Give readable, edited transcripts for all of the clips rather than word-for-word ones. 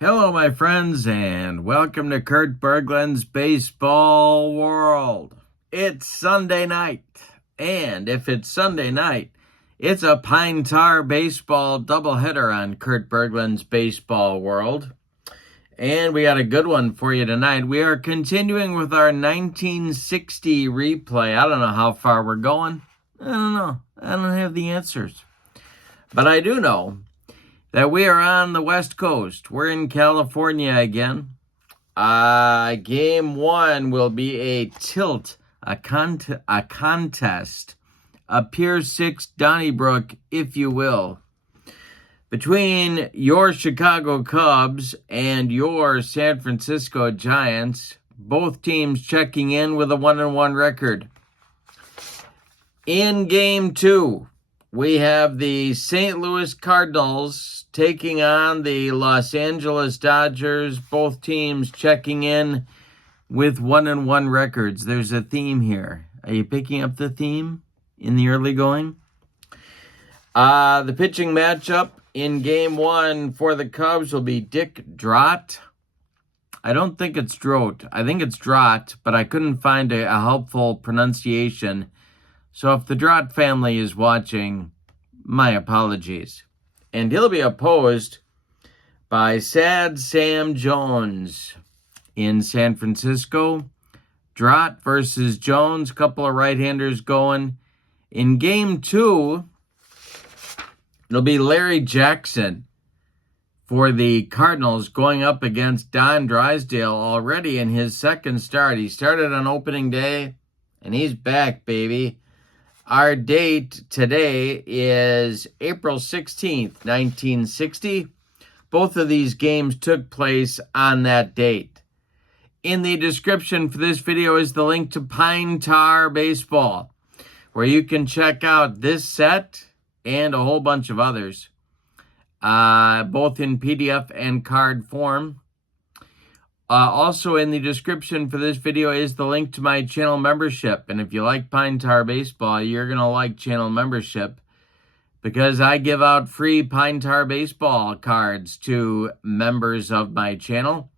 Hello, my friends, and welcome to Kurt Berglund's Baseball World. It's Sunday night, and if it's Sunday night, it's a Pine Tar Baseball doubleheader on Kurt Berglund's Baseball World. And we got a good one for you tonight. We are continuing with our 1960 replay. I don't know how far we're going. I don't know. I don't have the answers. But I do know that we are on the West Coast. We're in California again. Game one will be a tilt, a contest, a Pier 6 Donnybrook, if you will, between your Chicago Cubs and your San Francisco Giants, both teams checking in with a 1-1 record. In game two, we have the St. Louis Cardinals taking on the Los Angeles Dodgers, both teams checking in with 1-1 records. There's a theme here. Are you picking up the theme in the early going? The pitching matchup in game one for the Cubs will be Dick Drott. I don't think it's Droat. I think it's Drott, but I couldn't find a helpful pronunciation. So if the Drott family is watching, my apologies. And he'll be opposed by Sad Sam Jones in San Francisco. Drott versus Jones, couple of right-handers going. In game two, it'll be Larry Jackson for the Cardinals going up against Don Drysdale already in his second start. He started on opening day, and he's back, baby. Our date today is April 16th, 1960. Both of these games took place on that date. In the description for this video is the link to Pine Tar Baseball, where you can check out this set and a whole bunch of others, both in PDF and card form. Also in the description for this video is the link to my channel membership. And if you like Pine Tar Baseball, you're going to like channel membership, because I give out free Pine Tar Baseball cards to members of my channel.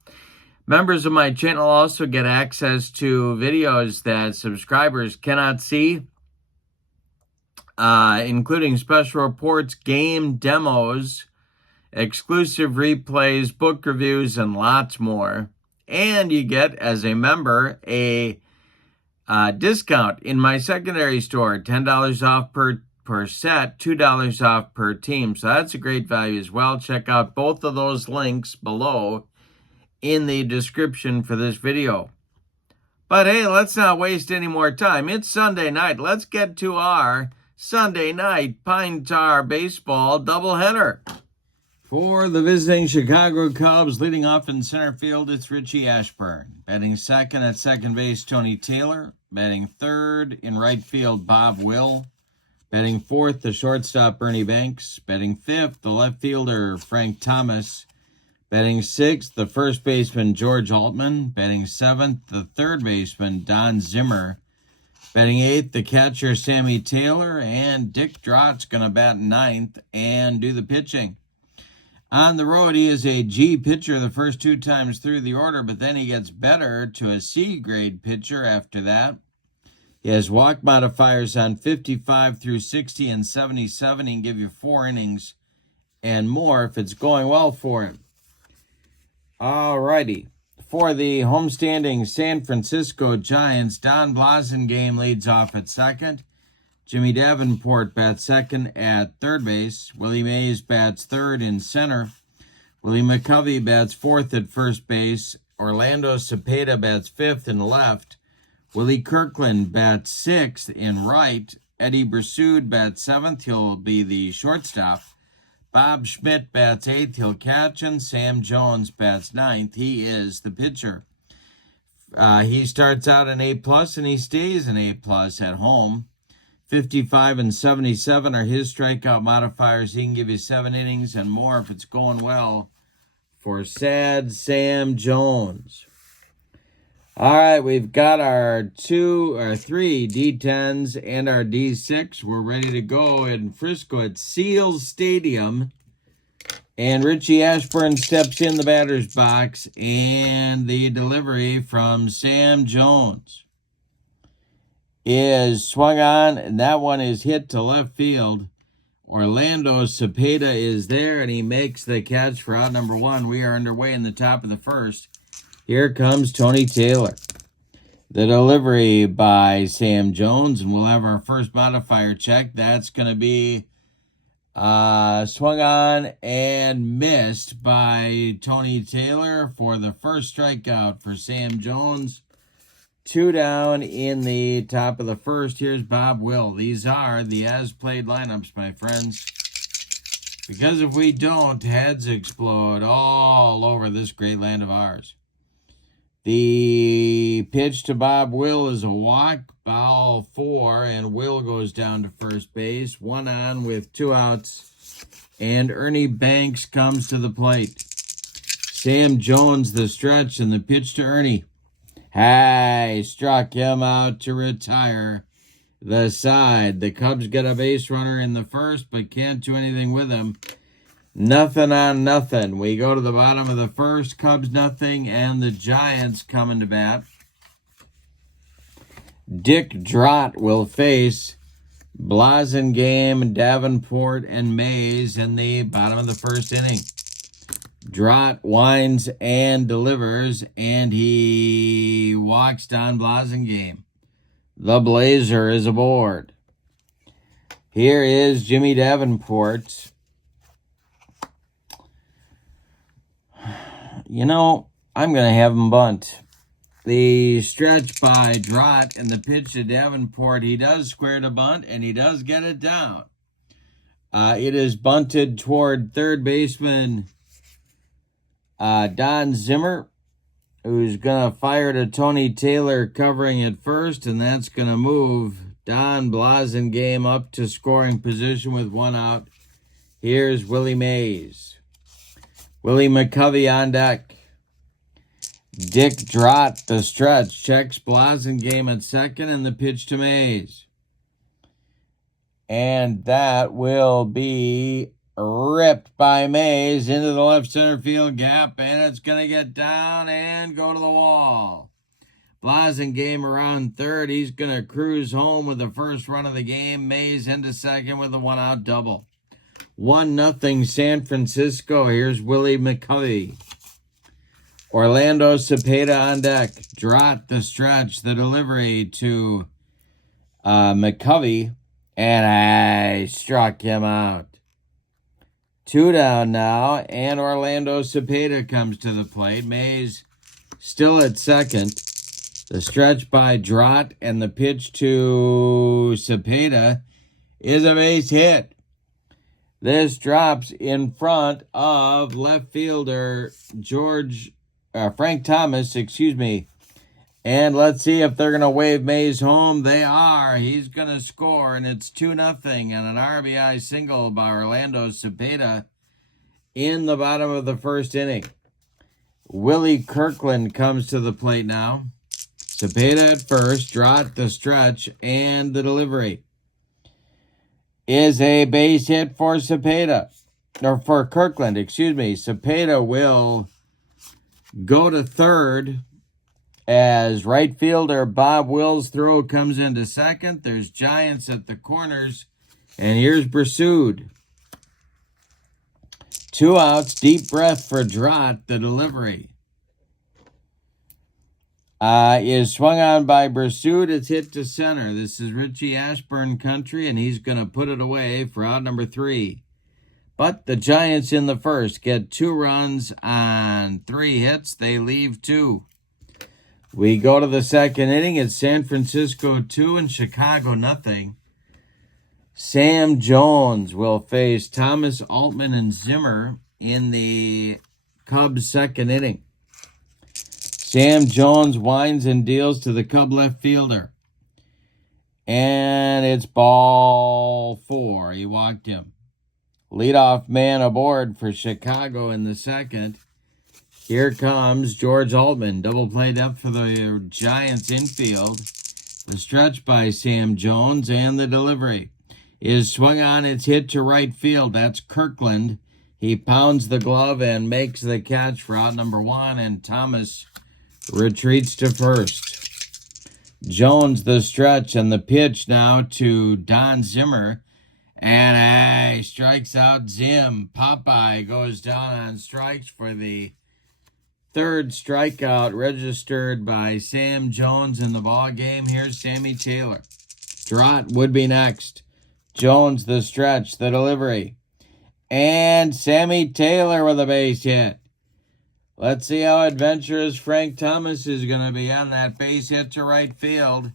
Members of my channel also get access to videos that subscribers cannot see, including special reports, game demos, exclusive replays, book reviews, and lots more. And you get, as a member, a discount in my secondary store, $10 off per set, $2 off per team. So that's a great value as well. Check out both of those links below in the description for this video. But hey, let's not waste any more time. It's Sunday night. Let's get to our Sunday night Pine Tar Baseball doubleheader. For the visiting Chicago Cubs, leading off in center field, it's Richie Ashburn. Batting second at second base, Tony Taylor. Batting third in right field, Bob Will. Batting fourth, the shortstop, Bernie Banks. Batting fifth, the left fielder, Frank Thomas. Batting sixth, the first baseman, George Altman. Batting seventh, the third baseman, Don Zimmer. Batting eighth, the catcher, Sammy Taylor. And Dick Drott's going to bat ninth and do the pitching. On the road, he is a G pitcher the first two times through the order, but then he gets better to a C grade pitcher after that. He has walk modifiers on 55 through 60 and 77. He can give you 4 innings and more if it's going well for him. All righty. For the homestanding San Francisco Giants, Don Blasingame leads off at second. Jimmy Davenport bats second at third base. Willie Mays bats third in center. Willie McCovey bats fourth at first base. Orlando Cepeda bats fifth in left. Willie Kirkland bats sixth in right. Eddie Bersude bats seventh. He'll be the shortstop. Bob Schmidt bats eighth. He'll catch. And Sam Jones bats ninth. He is the pitcher. He starts out an A+, and he stays an A+ at home. 55 and 77 are his strikeout modifiers. He can give you 7 innings and more if it's going well for Sad Sam Jones. All right, we've got our 3 D10s and our D6. We're ready to go in Frisco at Seals Stadium And Richie Ashburn steps in the batter's box, and the delivery from Sam Jones is swung on, and that one is hit to left field. Orlando Cepeda is there, and he makes the catch for out number 1. We are underway in the top of the first. Here comes Tony Taylor. The delivery by Sam Jones, and we'll have our first modifier check. That's going to be swung on and missed by Tony Taylor for the first strikeout for Sam Jones. 2 down in the top of the first. Here's Bob Will. These are the as-played lineups, my friends. Because if we don't, heads explode all over this great land of ours. The pitch to Bob Will is a walk, ball 4, and Will goes down to first base. 1 on with 2 outs, and Ernie Banks comes to the plate. Sam Jones the stretch, and the pitch to Ernie. Hey, struck him out to retire the side. The Cubs get a base runner in the first, but can't do anything with him. Nothing on nothing. We go to the bottom of the first. Cubs nothing, and the Giants coming to bat. Dick Drott will face Blasingame, Davenport, and Mays in the bottom of the first inning. Drott winds and delivers, and he walks down Blasingame. The Blazer is aboard. Here is Jimmy Davenport. You know, I'm going to have him bunt. The stretch by Drott and the pitch to Davenport, he does square to bunt, and he does get it down. It is bunted toward third baseman Don Zimmer, who's going to fire to Tony Taylor covering at first, and that's going to move Don Blasingame up to scoring position with 1 out. Here's Willie Mays. Willie McCovey on deck. Dick Drott, the stretch, checks Blasingame at second, and the pitch to Mays. And that will be ripped by Mays into the left center field gap, and it's going to get down and go to the wall. Blasingame around third. He's going to cruise home with the first run of the game. Mays into second with a 1-out double. 1-0 San Francisco. Here's Willie McCovey. Orlando Cepeda on deck. Drott the stretch, the delivery to McCovey, and I struck him out. 2 down now, and Orlando Cepeda comes to the plate. Mays still at second. The stretch by Drott and the pitch to Cepeda is a base hit. This drops in front of left fielder Frank Thomas, And let's see if they're going to wave Mays home. They are. He's going to score, and it's 2-0 and an RBI single by Orlando Cepeda in the bottom of the first inning. Willie Kirkland comes to the plate now. Cepeda at first, Drott the stretch, and the delivery is a base hit for Cepeda, or for Kirkland, Cepeda will go to third as right fielder Bob Will's throw comes into second. There's Giants at the corners, and here's Brasud. 2 outs, deep breath for Drott. The delivery is swung on by Brasud. It's hit to center. This is Richie Ashburn country, and he's going to put it away for out number 3. But the Giants in the first get 2 runs on 3 hits. They leave 2. We go to the second inning. It's San Francisco 2 and Chicago nothing. Sam Jones will face Thomas, Altman, and Zimmer in the Cubs second inning. Sam Jones winds and deals to the Cub left fielder. And it's ball 4. He walked him. Leadoff man aboard for Chicago in the second. Here comes George Altman. Double play depth for the Giants infield. The stretch by Sam Jones, and the delivery is swung on. It's hit to right field. That's Kirkland. He pounds the glove and makes the catch for out number 1, and Thomas retreats to first. Jones the stretch and the pitch now to Don Zimmer. And strikes out Zim. Popeye goes down on strikes for the third strikeout registered by Sam Jones in the ball game. Here's Sammy Taylor. Drott would be next. Jones the stretch, the delivery. And Sammy Taylor with a base hit. Let's see how adventurous Frank Thomas is going to be on that base hit to right field.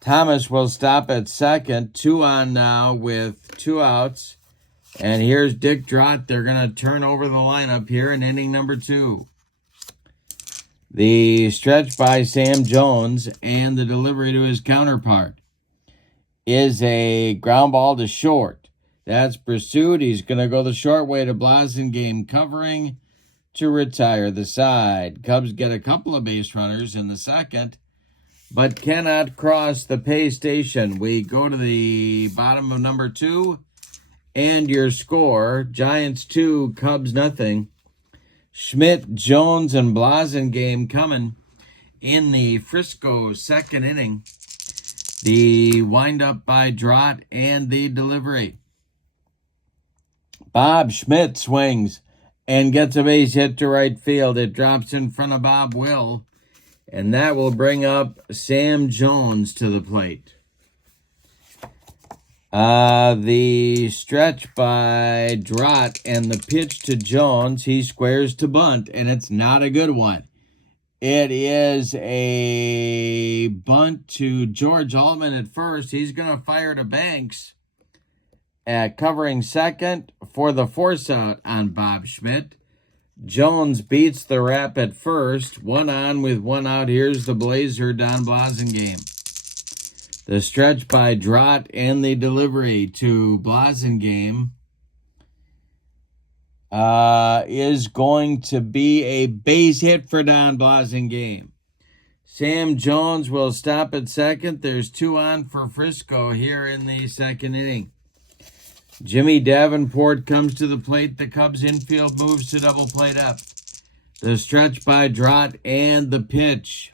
Thomas will stop at second. 2 on now with 2 outs. And here's Dick Drott. They're going to turn over the lineup here in inning number 2. The stretch by Sam Jones and the delivery to his counterpart is a ground ball to short. That's pursued. He's going to go the short way to Blasingame covering to retire the side. Cubs get a couple of base runners in the second, but cannot cross the pay station. We go to the bottom of number 2, and your score, Giants 2, Cubs nothing. Schmidt, Jones, and Blasingame coming in the Frisco second inning. The windup by Drott and the delivery. Bob Schmidt swings and gets a base hit to right field. It drops in front of Bob Will, and that will bring up Sam Jones to the plate. The stretch by Drott and the pitch to Jones. He squares to bunt, and it's not a good one. It is a bunt to George Altman at first. He's going to fire to Banks at covering second for the force out on Bob Schmidt. Jones beats the rap at first. 1 on with 1 out. Here's the Blazer, Don Blasingame. The stretch by Drott and the delivery to Blasingame is going to be a base hit for Don Blasingame. Sam Jones will stop at second. There's 2 on for Frisco here in the second inning. Jimmy Davenport comes to the plate. The Cubs infield moves to double plate up. The stretch by Drott and the pitch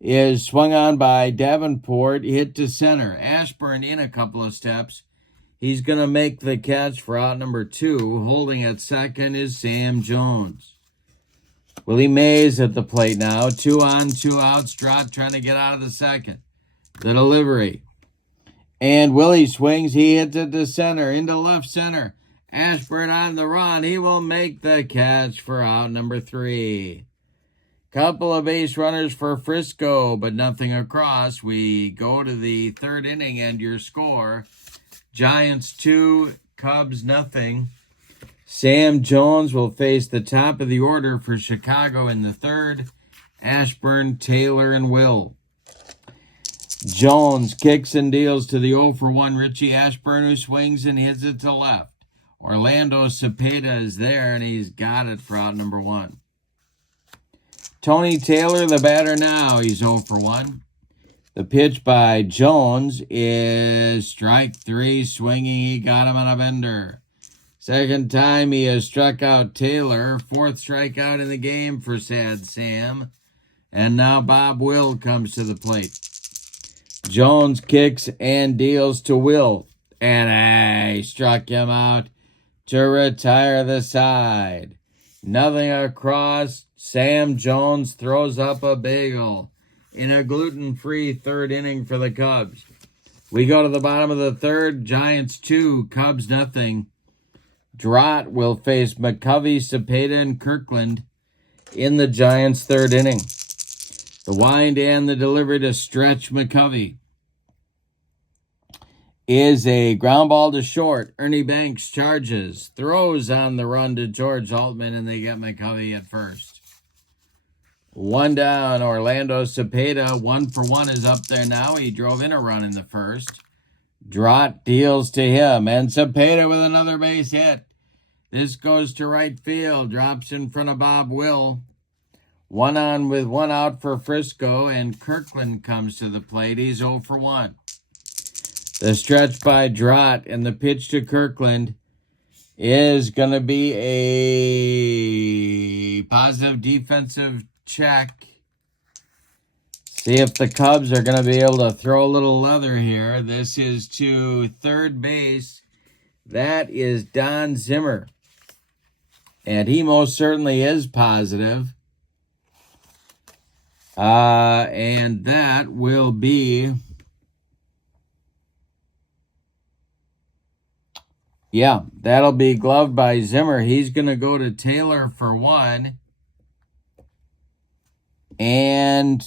is swung on by Davenport, hit to center. Ashburn in a couple of steps. He's going to make the catch for out number 2. Holding at second is Sam Jones. Willie Mays at the plate now. 2 on, 2 outs. Drott trying to get out of the second. The delivery. And Willie swings. He hits it to center, into left center. Ashburn on the run. He will make the catch for out number 3. Couple of base runners for Frisco, but nothing across. We go to the third inning, and your score, Giants 2, Cubs nothing. Sam Jones will face the top of the order for Chicago in the third. Ashburn, Taylor, and Will. Jones kicks and deals to the 0-for-1 Richie Ashburn, who swings and hits it to left. Orlando Cepeda is there, and he's got it for out number 1. Tony Taylor, the batter now. He's 0-for-1. The pitch by Jones is strike 3. Swinging, he got him on a bender. Second time he has struck out Taylor. 4th strikeout in the game for Sad Sam. And now Bob Will comes to the plate. Jones kicks and deals to Will. And he struck him out to retire the side. Nothing across. Sam Jones throws up a bagel in a gluten-free third inning for the Cubs. We go to the bottom of the third. Giants 2, Cubs nothing. Drott will face McCovey, Cepeda, and Kirkland in the Giants' third inning. The wind and the delivery to stretch McCovey is a ground ball to short. Ernie Banks charges, throws on the run to George Altman, and they get McCovey at first. 1 down, Orlando Cepeda, 1-for-1 is up there now. He drove in a run in the first. Drott deals to him, and Cepeda with another base hit. This goes to right field, drops in front of Bob Will. 1 on with 1 out for Frisco, and Kirkland comes to the plate. He's 0-for-1. The stretch by Drott and the pitch to Kirkland is going to be a positive defensive check. See if the Cubs are going to be able to throw a little leather here. This is to third base. That is Don Zimmer. And he most certainly is positive. And that will be... Yeah, that'll be gloved by Zimmer. He's going to go to Taylor for one. And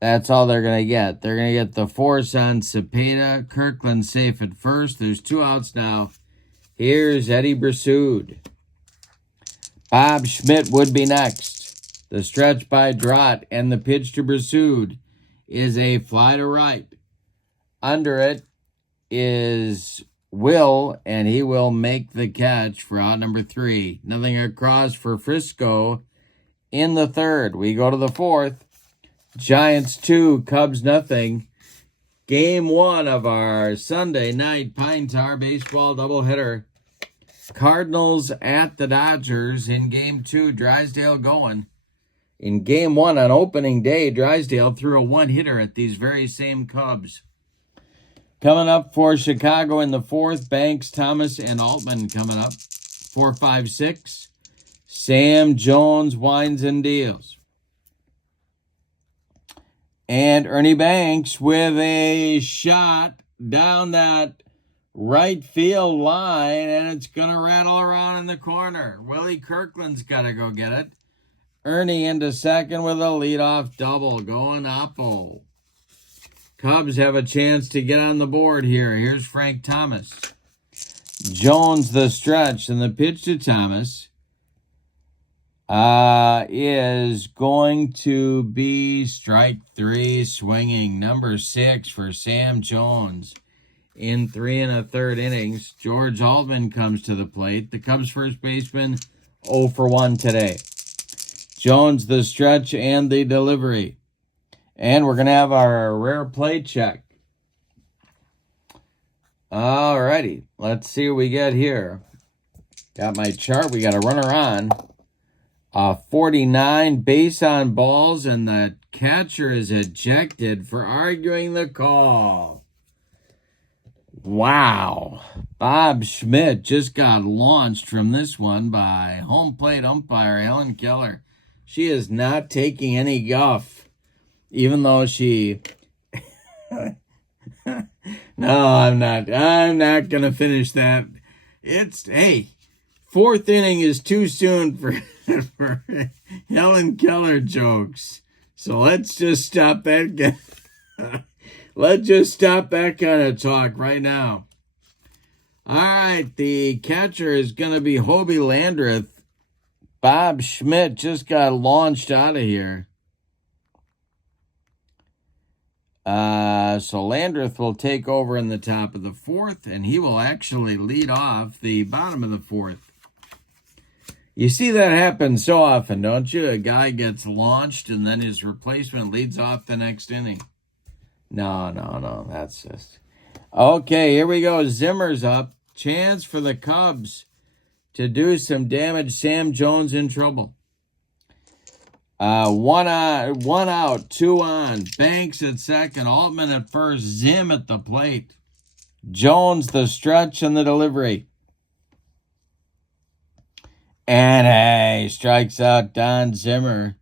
that's all they're going to get. They're going to get the force on Cepeda. Kirkland safe at first. There's 2 outs now. Here's Eddie Brassoud. Bob Schmidt would be next. The stretch by Drott and the pitch to Brassoud is a fly to right. Under it is Will, and he will make the catch for out number 3. Nothing across for Frisco in the third. We go to the fourth. Giants 2, Cubs nothing. Game 1 of our Sunday night Pine Tar baseball doubleheader. Cardinals at the Dodgers in Game 2. Drysdale going. In Game 1 on opening day, Drysdale threw a one-hitter at these very same Cubs. Coming up for Chicago in the fourth, Banks, Thomas, and Altman coming up. 4, 5, 6. Sam Jones winds and deals. And Ernie Banks with a shot down that right field line, and it's going to rattle around in the corner. Willie Kirkland's got to go get it. Ernie into second with a leadoff double going Oppo. Cubs have a chance to get on the board here. Here's Frank Thomas. Jones the stretch, and the pitch to Thomas is going to be strike 3 swinging. Number 6 for Sam Jones in 3 1/3 innings. George Altman comes to the plate. The Cubs first baseman 0 for 1 today. Jones the stretch and the delivery. And we're going to have our rare play check. All righty. Let's see what we get here. Got my chart. We got a runner on. 49 base on balls, and the catcher is ejected for arguing the call. Wow. Bob Schmidt just got launched from this one by home plate umpire Helen Keller. She is not taking any guff. Even though she... No, I'm not. I'm not going to finish that. Hey, fourth inning is too soon for Helen Keller jokes. So let's just stop that. Let's just stop that kind of talk right now. All right, the catcher is going to be Hobie Landreth. Bob Schmidt just got launched out of here. So Landreth will take over in the top of the fourth, and he will actually lead off the bottom of the fourth. You see that happen so often, don't you? A guy gets launched, and then his replacement leads off the next inning. No. That's just... Okay, here we go. Zimmer's up. Chance for the Cubs to do some damage. Sam Jones in trouble. 1 out, 2 on. Banks at second. Altman at first. Zim at the plate. Jones the stretch and the delivery. And hey, strikes out Don Zimmer.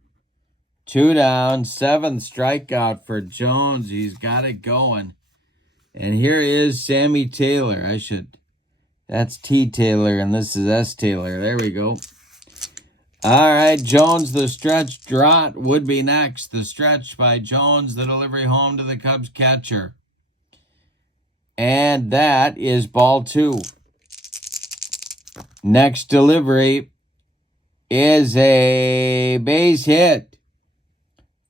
2 down, 7th strikeout for Jones. He's got it going. And here is Sammy Taylor. That's T Taylor and this is S Taylor. There we go. All right, Jones, the stretch. Drott would be next. The stretch by Jones, the delivery home to the Cubs catcher. And that is ball 2. Next delivery is a base hit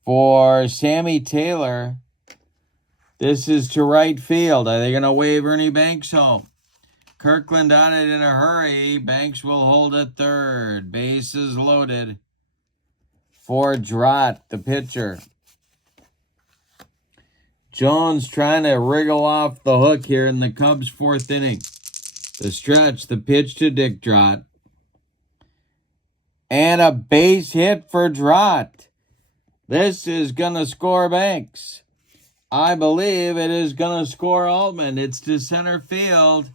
for Sammy Taylor. This is to right field. Are they going to wave Ernie Banks home? Kirkland on it in a hurry. Banks will hold at third. Bases loaded for Drott, the pitcher. Jones trying to wriggle off the hook here in the Cubs' fourth inning. The stretch, the pitch to Dick Drott. And a base hit for Drott. This is going to score Banks. I believe it is going to score Altman. It's to center field.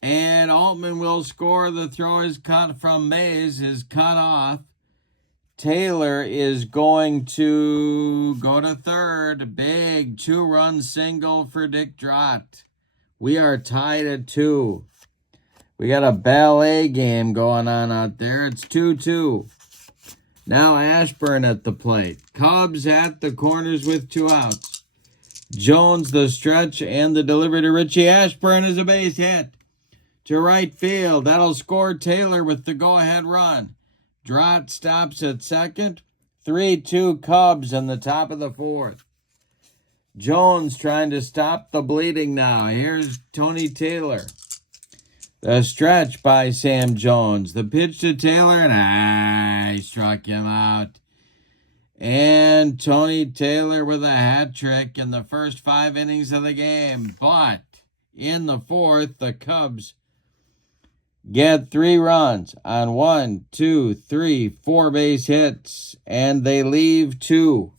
And Altman will score. The throw is cut from Mays, is cut off. Taylor is going to go to third. Big 2-run single for Dick Drott. We are tied at 2. We got a ballet game going on out there. It's 2-2. Now Ashburn at the plate. Cubs at the corners with 2 outs. Jones, the stretch, and the delivery to Richie Ashburn is a base hit to right field. That'll score Taylor with the go-ahead run. Drott stops at second. 3-2 Cubs in the top of the fourth. Jones trying to stop the bleeding now. Here's Tony Taylor. The stretch by Sam Jones. The pitch to Taylor, and he struck him out. And Tony Taylor with a hat trick in the first 5 innings of the game. But in the fourth, the Cubs get 3 runs on 1, 2, 3, 4 base hits, and they leave 2.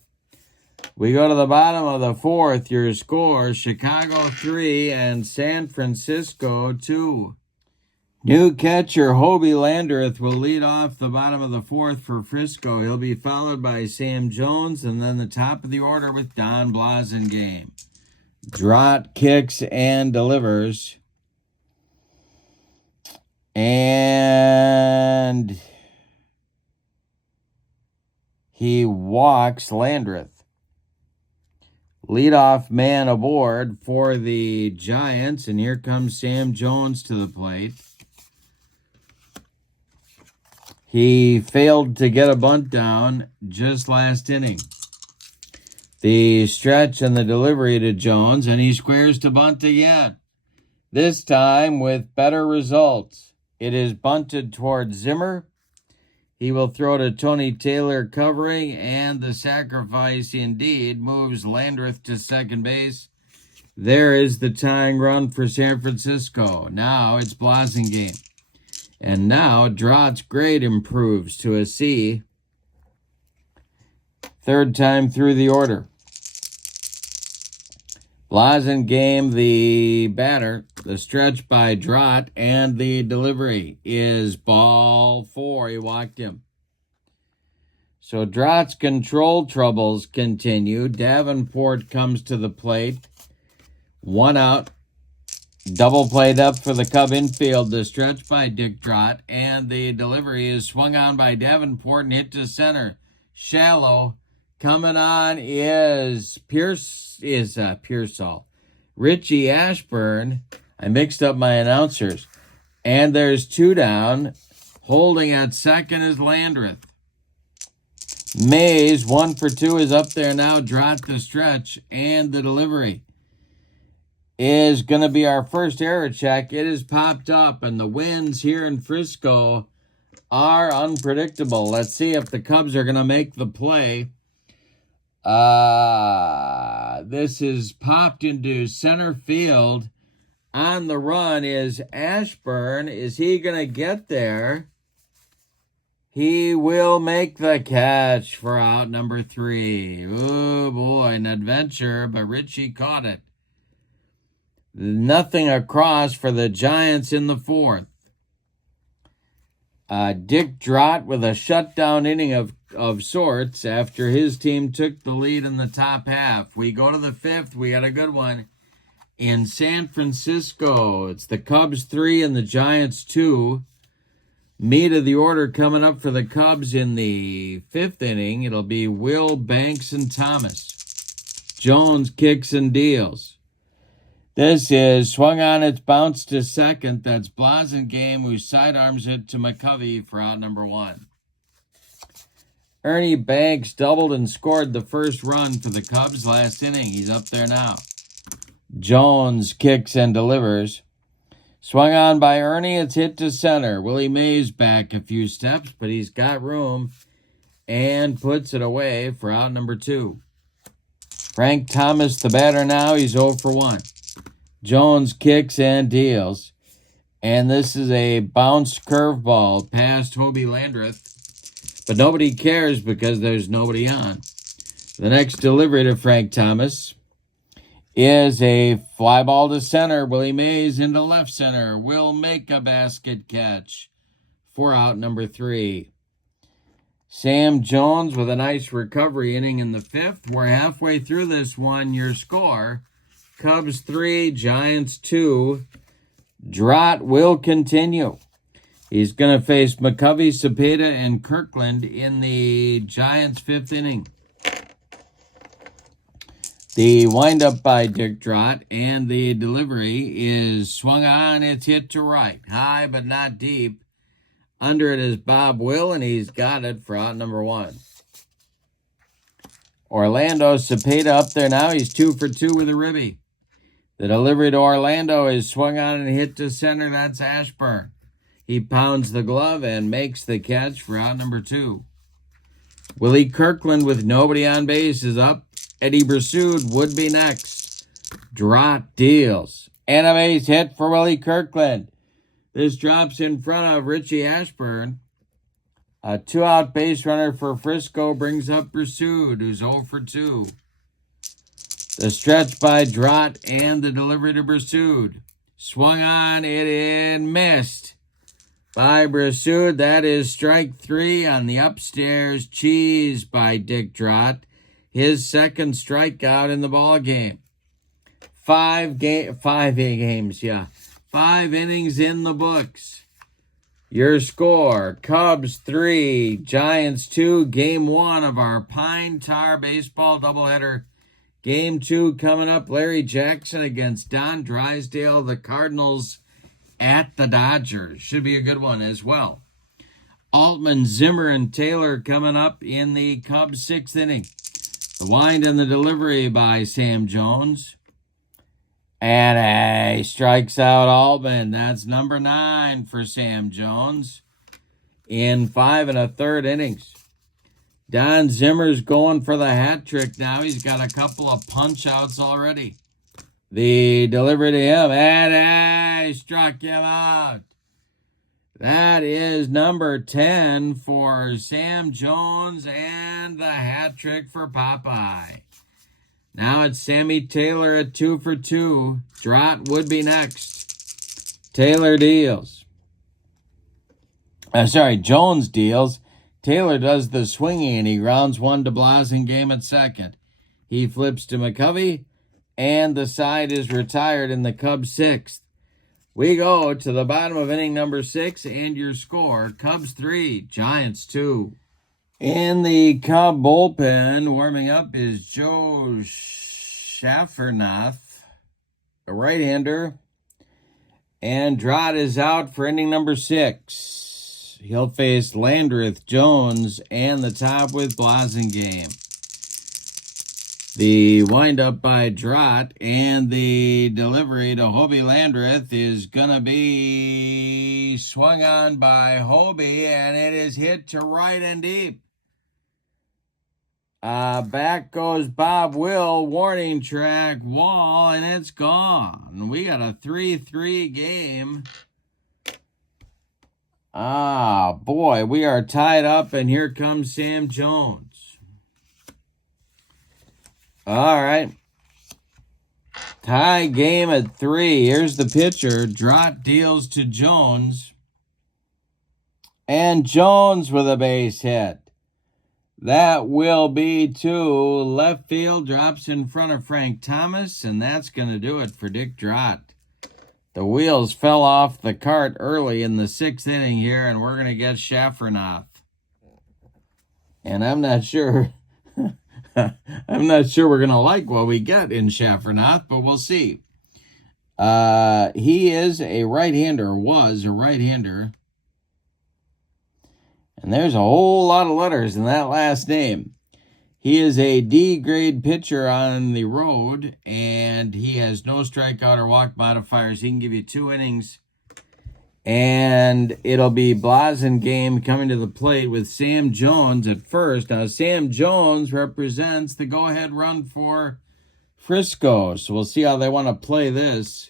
We go to the bottom of the fourth. Your score, Chicago 3 and San Francisco 2. New catcher Hobie Landreth will lead off the bottom of the fourth for Frisco. He'll be followed by Sam Jones, and then the top of the order with Don Blasingame. Drott kicks and delivers. And he walks Landreth. Leadoff man aboard for the Giants, and here comes Sam Jones to the plate. He failed to get a bunt down just last inning. The stretch and the delivery to Jones, and he squares to bunt again. This time with better results. It is bunted towards Zimmer. He will throw to Tony Taylor covering, and the sacrifice indeed moves Landreth to second base. There is the tying run for San Francisco. Now it's Blasingame. And now Drott's grade improves to a C. Third time through the order. Blasingame, the batter, the stretch by Drott, and the delivery is ball 4. He walked him. So Drott's control troubles continue. Davenport comes to the plate. 1 out. Double played up for the Cub infield. The stretch by Dick Drott, and the delivery is swung on by Davenport and hit to center. Shallow. Coming on is Pearsall. Richie Ashburn. I mixed up my announcers. And there's 2 down. Holding at second is Landreth. Mays, 1 for 2, is up there now. Drott the stretch, and the delivery is going to be our first error check. It has popped up, and the winds here in Frisco are unpredictable. Let's see if the Cubs are going to make the play. This is popped into center field. On the run is Ashburn. Is he going to get there? He will make the catch for out number 3. Oh, boy, an adventure, but Richie caught it. Nothing across for the Giants in the fourth. Dick Drott with a shutdown inning of sorts after his team took the lead in the top half. We go to the fifth. We got a good one in San Francisco. It's the Cubs 3 and the Giants 2. Meat of the order coming up for the Cubs in the 5th inning. It'll be Will, Banks, and Thomas. Jones kicks and deals. This is swung on, it's bounced to second. That's Blasingame, who sidearms it to McCovey for out number 1. Ernie Banks doubled and scored the first run for the Cubs last inning. He's up there now. Jones kicks and delivers. Swung on by Ernie, it's hit to center. Willie Mays back a few steps, but he's got room and puts it away for out number 2. Frank Thomas, the batter now. He's 0 for 1. Jones kicks and deals. And this is a bounced curveball past Hobie Landreth. But nobody cares because there's nobody on. The next delivery to Frank Thomas is a fly ball to center. Willie Mays into left center. Will make a basket catch for out number 3. Sam Jones with a nice recovery inning in the 5th. We're halfway through this one. Your score, Cubs 3, Giants 2. Drought will continue. He's going to face McCovey, Cepeda, and Kirkland in the Giants' 5th inning. The windup by Dick Drought, and the delivery is swung on. It's hit to right. High but not deep. Under it is Bob Will, and he's got it for out number 1. Orlando Cepeda up there now. He's 2 for 2 with a ribby. The delivery to Orlando is swung on and hit to center. That's Ashburn. He pounds the glove and makes the catch for out number 2. Willie Kirkland with nobody on base is up. Eddie Bersude would be next. Drought deals. And a base hit for Willie Kirkland. This drops in front of Richie Ashburn. A 2-out base runner for Frisco brings up Bersude, who's 0 for 2. The stretch by Drought and the delivery to Bersude. Swung on, it and missed by Bersude. That is strike 3 on the upstairs cheese by Dick Drought. His second strikeout in the ball game. 5 innings in the books. Your score, Cubs 3, Giants 2, Game 1 of our Pine Tar Baseball doubleheader. Game 2 coming up, Larry Jackson against Don Drysdale, the Cardinals at the Dodgers. Should be a good one as well. Altman, Zimmer, and Taylor coming up in the Cubs' 6th inning. The wind and the delivery by Sam Jones. And he strikes out Altman. That's number 9 for Sam Jones in 5 1/3 innings. Don Zimmer's going for the hat trick now. He's got a couple of punch-outs already. The delivery to him, and he struck him out. That is number 10 for Sam Jones and the hat trick for Popeye. Now it's Sammy Taylor at 2 for 2. Drought would be next. Taylor deals. Jones deals. Taylor does the swinging, and he grounds one to Blasingame at second. He flips to McCovey, and the side is retired in the Cubs' 6th. We go to the bottom of inning number 6, and your score, Cubs 3, Giants 2. In the Cub bullpen, warming up is Joe Schaffernath, a right-hander, and Drought is out for inning number 6. He'll face Landreth, Jones, and the top with Blasingame. The windup by Drought and the delivery to Hobie Landreth is going to be swung on by Hobie, and it is hit to right and deep. Back goes Bob Will, warning track, wall, and it's gone. We got a 3-3 game. Boy, we are tied up, and here comes Sam Jones. All right. Tie game at 3. Here's the pitcher. Drought deals to Jones. And Jones with a base hit. That will be to left field. Drops in front of Frank Thomas, and that's going to do it for Dick Drought. The wheels fell off the cart early in the 6th inning here, and we're going to get Schaffernath. And I'm not sure we're going to like what we get in Schaffernath, but we'll see. He is a right-hander, was a right-hander. And there's a whole lot of letters in that last name. He is a D-grade pitcher on the road, and he has no strikeout or walk modifiers. He can give you 2 innings And it'll be Blasingame coming to the plate with Sam Jones at first. Now, Sam Jones represents the go-ahead run for Frisco. So we'll see how they want to play this.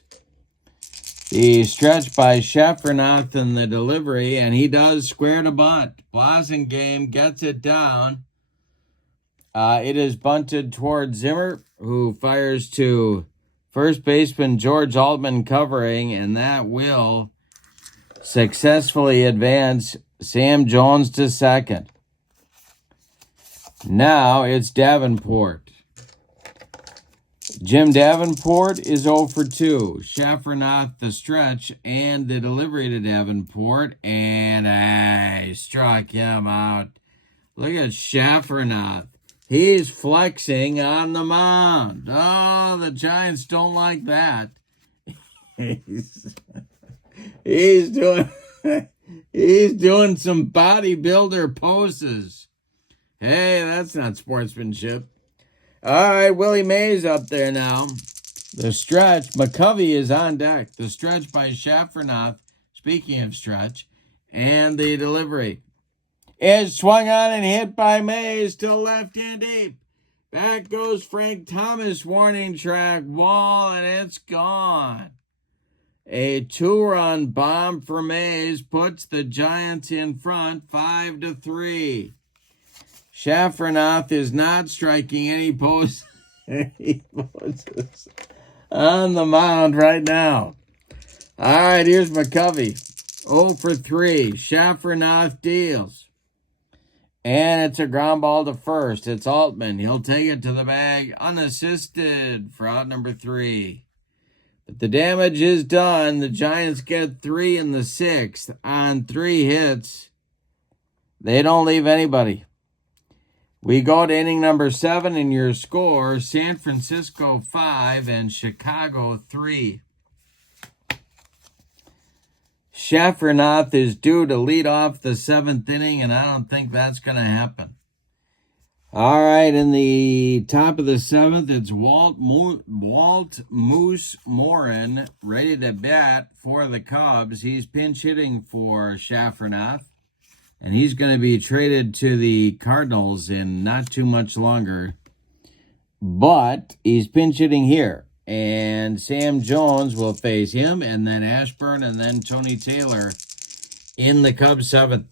The stretch by Schaffernath in the delivery, and he does square to bunt. Blasingame gets it down. It is bunted towards Zimmer, who fires to first baseman George Altman covering, and that will successfully advance Sam Jones to second. Now it's Davenport. Jim Davenport is 0 for 2. Schaffernath the stretch and the delivery to Davenport, and I struck him out. Look at Schaffernath. He's flexing on the mound. Oh, the Giants don't like that. He's doing some bodybuilder poses. Hey, that's not sportsmanship. All right, Willie Mays up there now. The stretch, McCovey is on deck. The stretch by Schaffernath, speaking of stretch, and the delivery is swung on and hit by Mays to left and deep. Back goes Frank Thomas, warning track, wall, and it's gone. A 2-run bomb for Mays puts the Giants in front 5-3. Schaffernath is not striking any poses on the mound right now. All right, here's McCovey. 0 for 3. Schaffernath deals. And it's a ground ball to first. It's Altman. He'll take it to the bag unassisted for out number 3. But the damage is done. The Giants get 3 in the 6th on 3 hits. They don't leave anybody. We go to inning number 7, and your score, San Francisco 5 and Chicago 3. Schaffernath is due to lead off the 7th inning, and I don't think that's going to happen. All right, in the top of the 7th, it's Walt Moose Morin ready to bat for the Cubs. He's pinch hitting for Schaffernath, and he's going to be traded to the Cardinals in not too much longer. But he's pinch hitting here. And Sam Jones will face him, and then Ashburn, and then Tony Taylor in the Cubs 7th.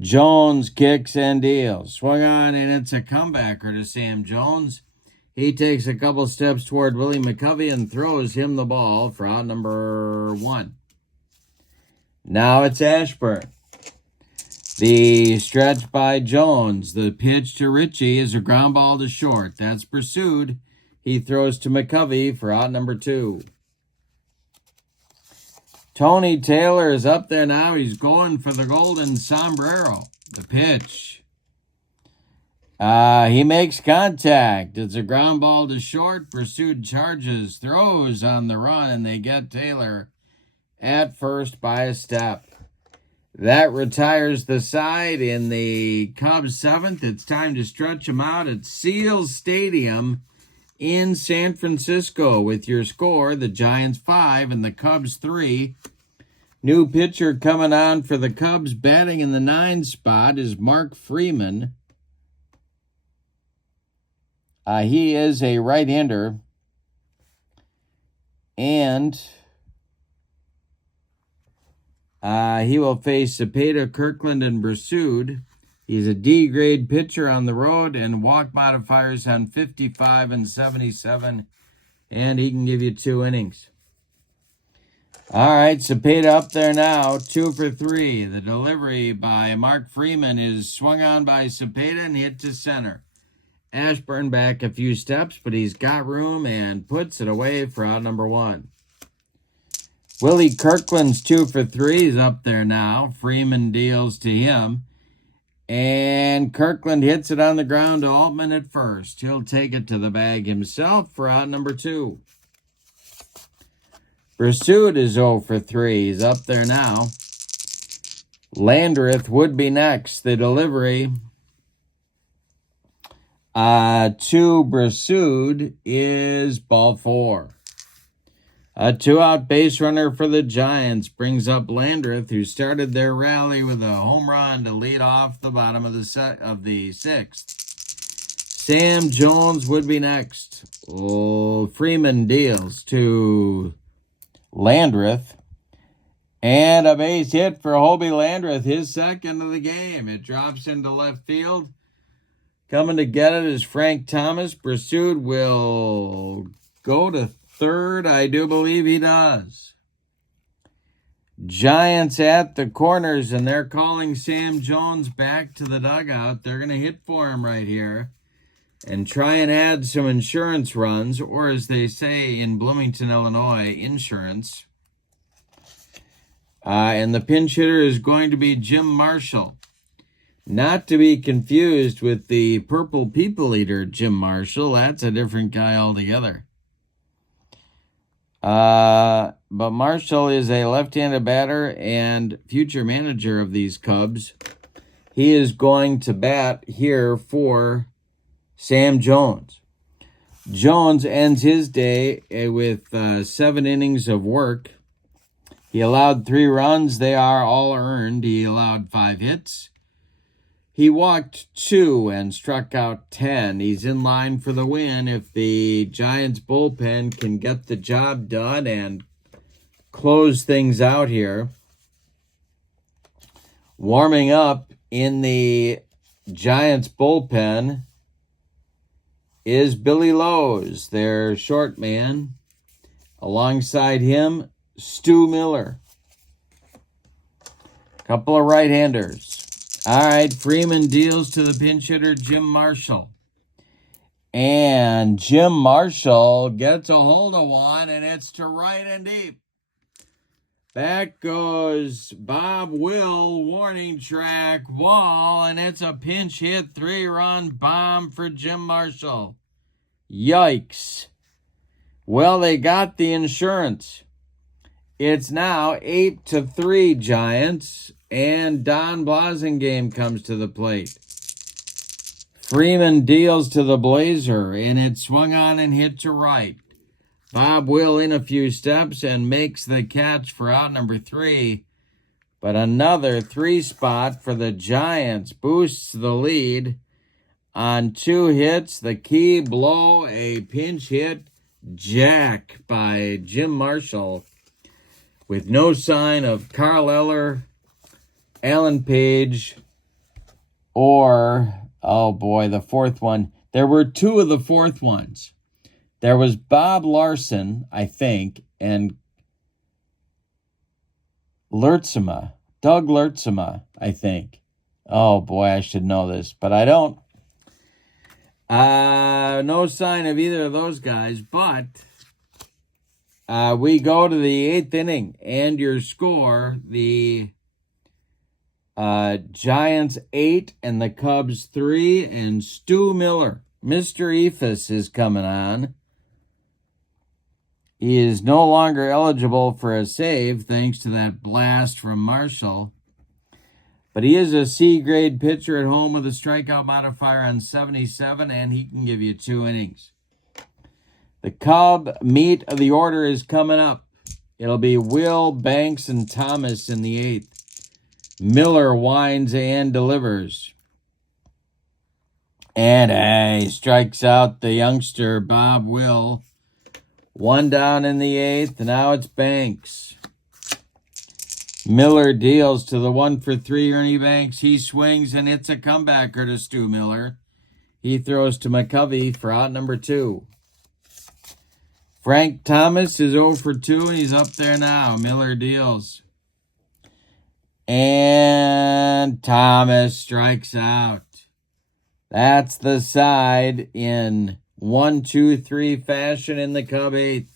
Jones kicks and deals. Swung on, and it's a comebacker to Sam Jones. He takes a couple steps toward Willie McCovey and throws him the ball for out number 1. Now it's Ashburn. The stretch by Jones. The pitch to Ritchie is a ground ball to short. That's pursued. He throws to McCovey for out number 2. Tony Taylor is up there now. He's going for the golden sombrero. The pitch. He makes contact. It's a ground ball to short. Pursued charges. Throws on the run, and they get Taylor at first by a step. That retires the side in the Cubs 7th. It's time to stretch them out at Seals Stadium in San Francisco with your score, the Giants 5 and the Cubs 3. New pitcher coming on for the Cubs, batting in the 9 spot, is Mark Freeman. He is a right-hander. And he will face Cepeda, Kirkland, and Brassud. He's a D-grade pitcher on the road and walk modifiers on 55 and 77. And he can give you 2 innings. All right, Cepeda up there now, 2 for 3. The delivery by Mark Freeman is swung on by Cepeda and hit to center. Ashburn back a few steps, but he's got room and puts it away for out number 1. Willie Kirkland's 2 for 3. He's up there now. Freeman deals to him. And Kirkland hits it on the ground to Altman at first. He'll take it to the bag himself for out number 2. Brassud is 0 for 3. He's up there now. Landreth would be next. The delivery to Brassud is ball 4. A 2-out base runner for the Giants brings up Landreth, who started their rally with a home run to lead off the bottom of the sixth. Sam Jones would be next. Freeman deals to Landreth. And a base hit for Hobie Landreth, his second of the game. It drops into left field. Coming to get it is Frank Thomas. Pursued will go to third. I do believe he does. Giants at the corners, and they're calling Sam Jones back to the dugout. They're going to hit for him right here and try and add some insurance runs, or as they say in Bloomington, Illinois, insurance. And the pinch hitter is going to be Jim Marshall. Not to be confused with the Purple People Eater Jim Marshall. That's a different guy altogether. But Marshall is a left-handed batter and future manager of these Cubs. He is going to bat here for Sam Jones. Jones ends his day with 7 innings of work. He allowed 3 runs. They are all earned. He allowed 5 hits. He walked 2 and struck out 10. He's in line for the win if the Giants bullpen can get the job done and close things out here. Warming up in the Giants bullpen is Billy Lowe's, their short man. Alongside him, Stu Miller. Couple of right-handers. All right, Freeman deals to the pinch hitter, Jim Marshall. And Jim Marshall gets a hold of one, and it's to right and deep. Back goes Bob Will, warning track, wall, and it's a pinch hit, 3-run bomb for Jim Marshall. Yikes. Well, they got the insurance. It's now 8-3 Giants, and Don Blasingame comes to the plate. Freeman deals to the Blazer, and it swung on and hit to right. Bob Will in a few steps and makes the catch for out number 3. But another 3 spot for the Giants boosts the lead on 2 hits. The key blow, a pinch hit jack by Jim Marshall with no sign of Carl Eller, Alan Page, or, oh boy, the 4th one. There were 2 of the 4th ones. There was Bob Larson, I think, and Lertzema, Doug Lertzema, I think. Oh boy, I should know this, but I don't. No sign of either of those guys, but we go to the 8th inning, and your score, the Giants 8 and the Cubs 3, and Stu Miller, Mr. Ephus, is coming on. He is no longer eligible for a save thanks to that blast from Marshall. But he is a C-grade pitcher at home with a strikeout modifier on 77, and he can give you 2 innings. The Cub meat of the order is coming up. It'll be Will, Banks, and Thomas in the 8th. Miller winds and delivers. And he strikes out the youngster, Bob Will. 1 down in the 8th, and now it's Banks. Miller deals to the 1-for-3 Ernie Banks. He swings, and it's a comebacker to Stu Miller. He throws to McCovey for out number 2. Frank Thomas is 0-for-2, and he's up there now. Miller deals. And Thomas strikes out. That's the side in 1-2-3 fashion in the Cub 8th.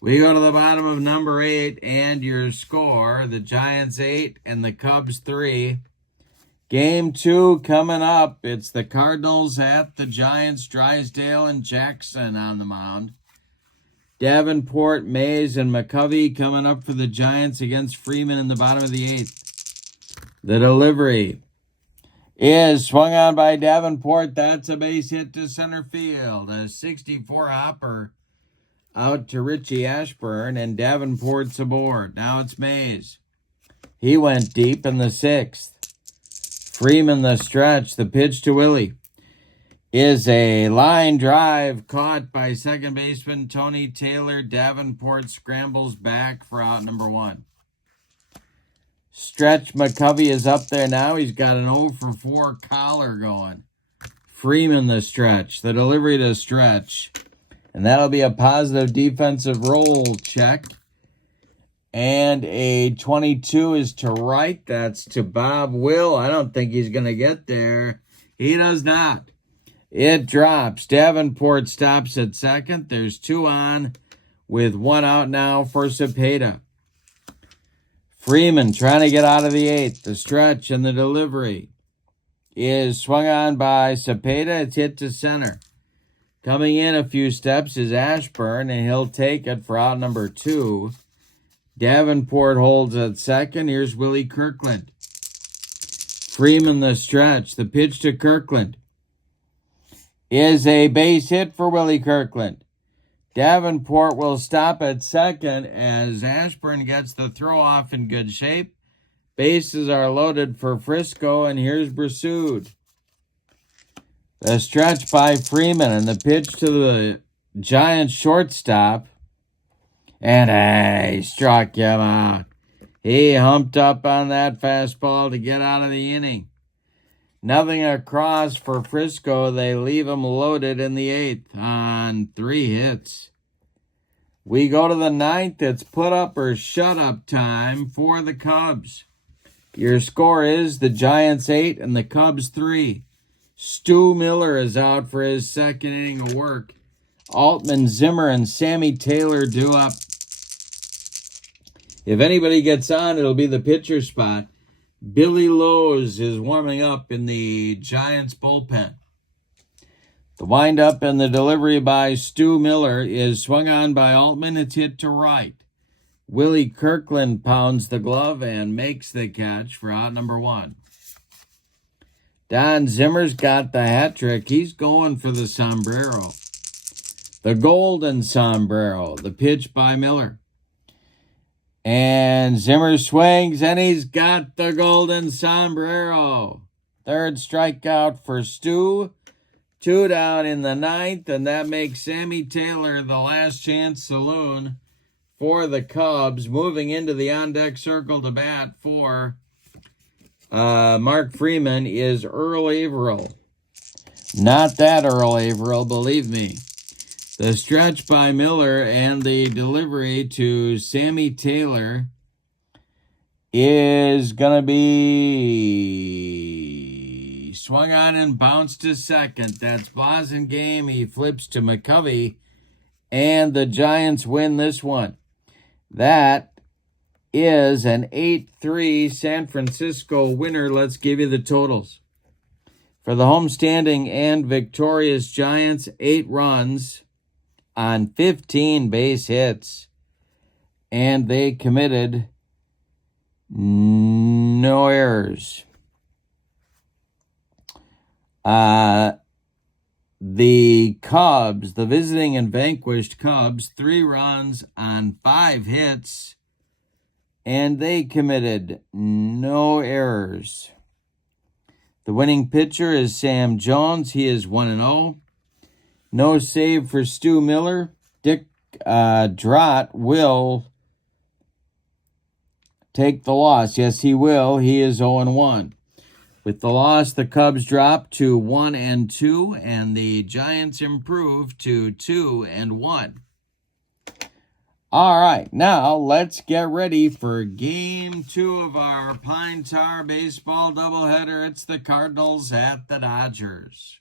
We go to the bottom of number 8, and your score, the Giants 8 and the Cubs 3. Game 2 coming up. It's the Cardinals at the Giants, Drysdale and Jackson on the mound. Davenport, Mays, and McCovey coming up for the Giants against Freeman in the bottom of the 8th. The delivery is swung on by Davenport. That's a base hit to center field. A 64 hopper out to Richie Ashburn, and Davenport's aboard. Now it's Mays. He went deep in the 6th. Freeman the stretch. The pitch to Willie is a line drive caught by second baseman Tony Taylor. Davenport scrambles back for out number 1. Stretch McCovey is up there now. He's got an 0 for 4 collar going. Freeman the stretch. The delivery to Stretch. And that'll be a positive defensive roll check. And a 22 is to right. That's to Bob Will. I don't think he's going to get there. He does not. It drops. Davenport stops at second. There's 2 on with 1 out now for Cepeda. Freeman trying to get out of the 8th. The stretch and the delivery is swung on by Cepeda. It's hit to center. Coming in a few steps is Ashburn, and he'll take it for out number 2. Davenport holds at second. Here's Willie Kirkland. Freeman the stretch. The pitch to Kirkland is a base hit for Willie Kirkland. Davenport will stop at second as Ashburn gets the throw off in good shape. Bases are loaded for Frisco, and here's Brasud. The stretch by Freeman, and the pitch to the Giants shortstop. And he struck him out. He humped up on that fastball to get out of the inning. Nothing across for Frisco. They leave him loaded in the 8th on 3 hits. We go to the 9th. It's put up or shut up time for the Cubs. Your score is the Giants 8 and the Cubs 3. Stu Miller is out for his second inning of work. Altman, Zimmer, and Sammy Taylor due up. If anybody gets on, it'll be the pitcher spot. Billy Lowe's is warming up in the Giants bullpen. The windup and the delivery by Stu Miller is swung on by Altman. It's hit to right. Willie Kirkland pounds the glove and makes the catch for out number 1. Don Zimmer's got the hat trick. He's going for the sombrero. The golden sombrero. The pitch by Miller. And Zimmer swings, and he's got the golden sombrero. Third strikeout for Stu. 2 down in the 9th, and that makes Sammy Taylor the last chance saloon for the Cubs. Moving into the on-deck circle to bat for Mark Freeman is Earl Averill. Not that Earl Averill, believe me. The stretch by Miller and the delivery to Sammy Taylor is going to be swung on and bounced to second. That's Blasingame. He flips to McCovey, and the Giants win this one. That is an 8-3 San Francisco winner. Let's give you the totals. For the homestanding and victorious Giants, 8 runs on 15 base hits, and they committed no errors. The Cubs, the visiting and vanquished Cubs, 3 runs on 5 hits, and they committed no errors. The winning pitcher is Sam Jones. He is 1-0. No save for Stu Miller. Dick Drott will take the loss. Yes, he will. He is 0-1. With the loss, the Cubs drop to 1-2, and the Giants improve to 2-1. All right, now let's get ready for Game 2 of our Pine Tar Baseball doubleheader. It's the Cardinals at the Dodgers.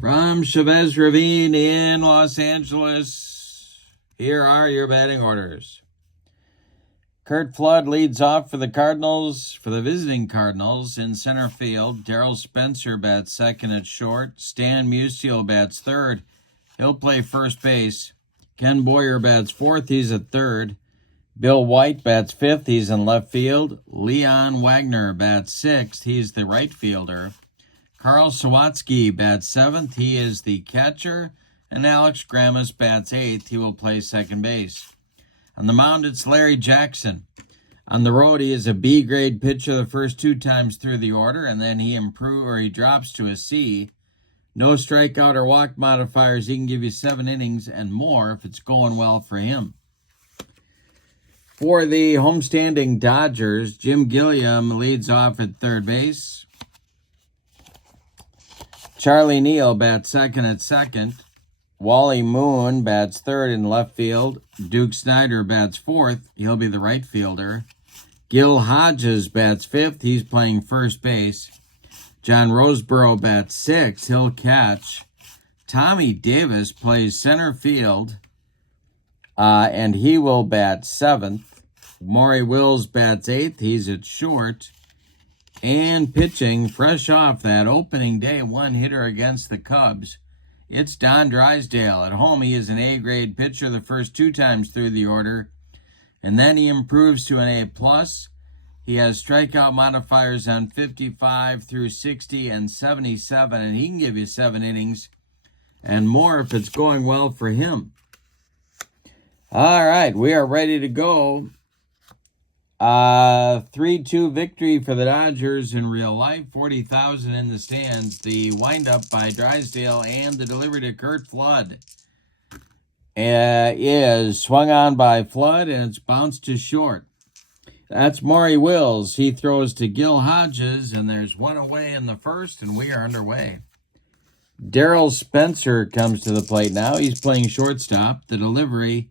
From Chavez Ravine in Los Angeles, here are your batting orders. Kurt Flood leads off for the Cardinals, for the visiting Cardinals in center field. Darrell Spencer bats second at short. Stan Musial bats third. He'll play first base. Ken Boyer bats fourth. He's at third. Bill White bats fifth. He's in left field. Leon Wagner bats sixth. He's the right fielder. Carl Sawatsky bats seventh. He is the catcher. And Alex Grammas bats 8th. He will play second base. On the mound, it's Larry Jackson. On the road, he is a B-grade pitcher the first 2 times through the order, and then he drops to a C. No strikeout or walk modifiers. He can give you 7 innings and more if it's going well for him. For the homestanding Dodgers, Jim Gilliam leads off at third base. Charlie Neal bats second at second. Wally Moon bats third in left field. Duke Snider bats fourth. He'll be the right fielder. Gil Hodges bats fifth. He's playing first base. John Roseborough bats sixth. He'll catch. Tommy Davis plays center field, and he will bat seventh. Maury Wills bats eighth. He's at short. And pitching fresh off that opening day 1-hitter against the Cubs, it's Don Drysdale. At home, he is an A-grade pitcher the first 2 times through the order, and then he improves to an A+. He has strikeout modifiers on 55 through 60 and 77, and he can give you 7 innings and more if it's going well for him. All right, we are ready to go. 3-2 victory for the Dodgers in real life, 40,000 in the stands. The windup by Drysdale and the delivery to Curt Flood is swung on by Flood, and it's bounced to short. That's Maury Wills. He throws to Gil Hodges, and there's 1 away in the first, and we are underway. Darryl Spencer comes to the plate now. He's playing shortstop. The delivery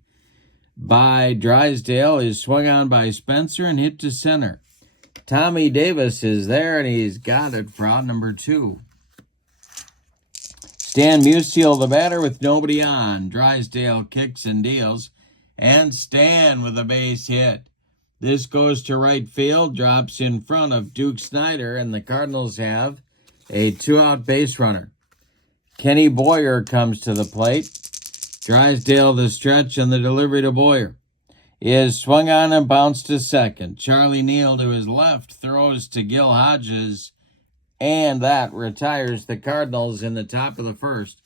by Drysdale is swung on by Spencer and hit to center. Tommy Davis is there, and he's got it for out number 2. Stan Musial, the batter, with nobody on. Drysdale kicks and deals, and Stan with a base hit. This goes to right field, drops in front of Duke Snider, and the Cardinals have a 2-out base runner. Kenny Boyer comes to the plate. Drysdale the stretch, and the delivery to Boyer is swung on and bounced to second. Charlie Neal to his left throws to Gil Hodges, and that retires the Cardinals in the top of the first.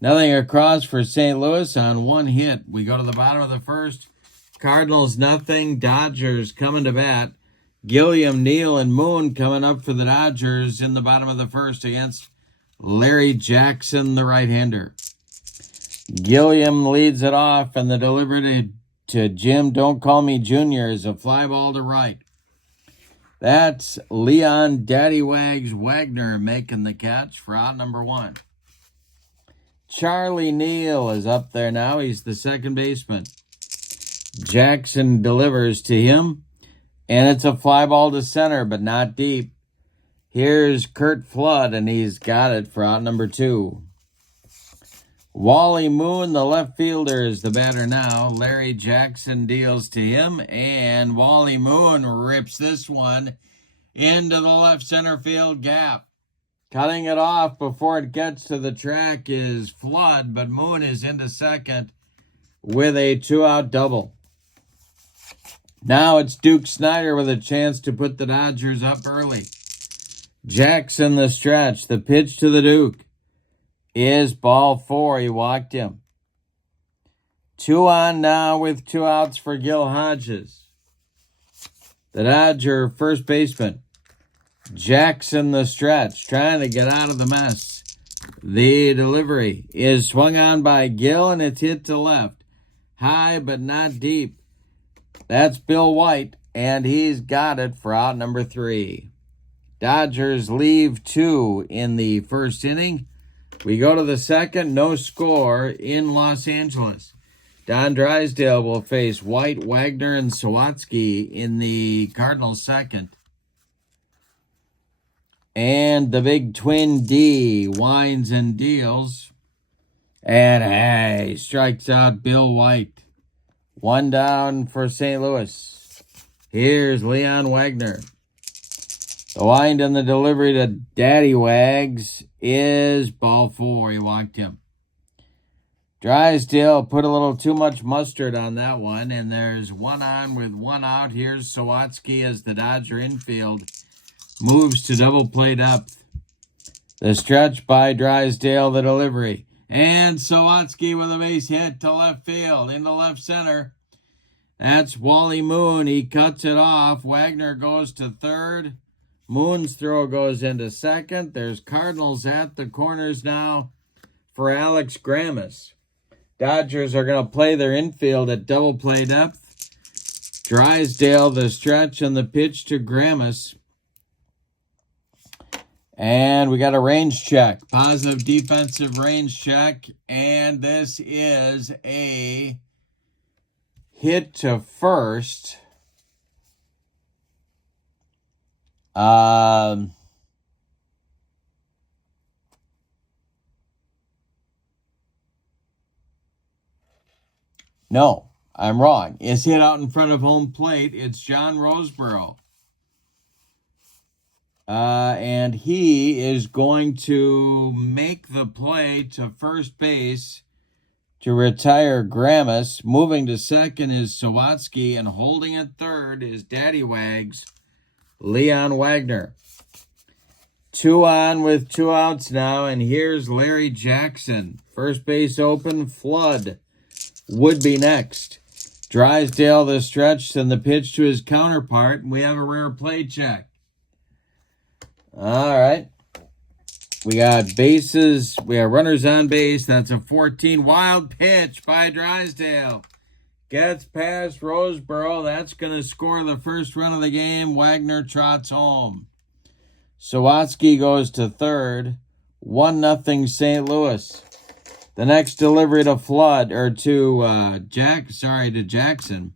Nothing across for St. Louis on 1 hit. We go to the bottom of the first. Cardinals nothing. Dodgers coming to bat. Gilliam, Neal, and Moon coming up for the Dodgers in the bottom of the first against Larry Jackson, the right-hander. Gilliam leads it off, and the delivery to Jim Don't Call Me Jr. is a fly ball to right. That's Leon Daddy Wags Wagner making the catch for out number 1. Charlie Neal is up there now. He's the second baseman. Jackson delivers to him, and it's a fly ball to center, but not deep. Here's Curt Flood, and he's got it for out number 2. Wally Moon, the left fielder, is the batter now. Larry Jackson deals to him, and Wally Moon rips this one into the left center field gap. Cutting it off before it gets to the track is Flood, but Moon is into second with a 2-out double. Now it's Duke Snider with a chance to put the Dodgers up early. Jackson the stretch. The pitch to the Duke is ball 4. He walked him. 2 on now with 2 outs for Gil Hodges. The Dodger first baseman, Jackson the stretch, trying to get out of the mess. The delivery is swung on by Gil, and it's hit to left. High but not deep. That's Bill White, and he's got it for out number 3. Dodgers leave 2 in the first inning. We go to the second, no score in Los Angeles. Don Drysdale will face White, Wagner, and Sawatsky in the Cardinals second. And the big twin D winds and deals. And hey, strikes out Bill White. 1 down for St. Louis. Here's Leon Wagner. The wind and the delivery to Daddy Wags is ball 4. He walked him. Drysdale put a little too much mustard on that one, and there's 1 on with 1 out. Here's Sawatsky as the Dodger infield moves to double play depth. The stretch by Drysdale, the delivery And Sawatsky with a base hit to left field, into left center. That's Wally Moon. He cuts it off. Wagner goes to third. Moon's throw goes into second. There's Cardinals at the corners now for Alex Grammas. Dodgers are going to play their infield at double play depth. Drysdale, the stretch, and the pitch to Grammas. And we got a range check. Positive defensive range check. And this is a hit to first. No, I'm wrong. It's hit out in front of home plate. It's John Roseborough. And he is going to make the play to first base to retire Grammas. Moving to second is Sawatsky, and holding at third is Daddy Wags, Leon Wagner. 2 on with 2 outs now, and here's Larry Jackson. First base open, Flood would be next. Drysdale the stretch, and the pitch to his counterpart, and we have a rare play check. All right. We got bases. We have runners on base. That's a 14. Wild pitch by Drysdale. Gets past Roseborough. That's going to score the first run of the game. Wagner trots home. Sawatsky goes to third. 1-0 St. Louis. The next delivery to Flood, or to Jackson.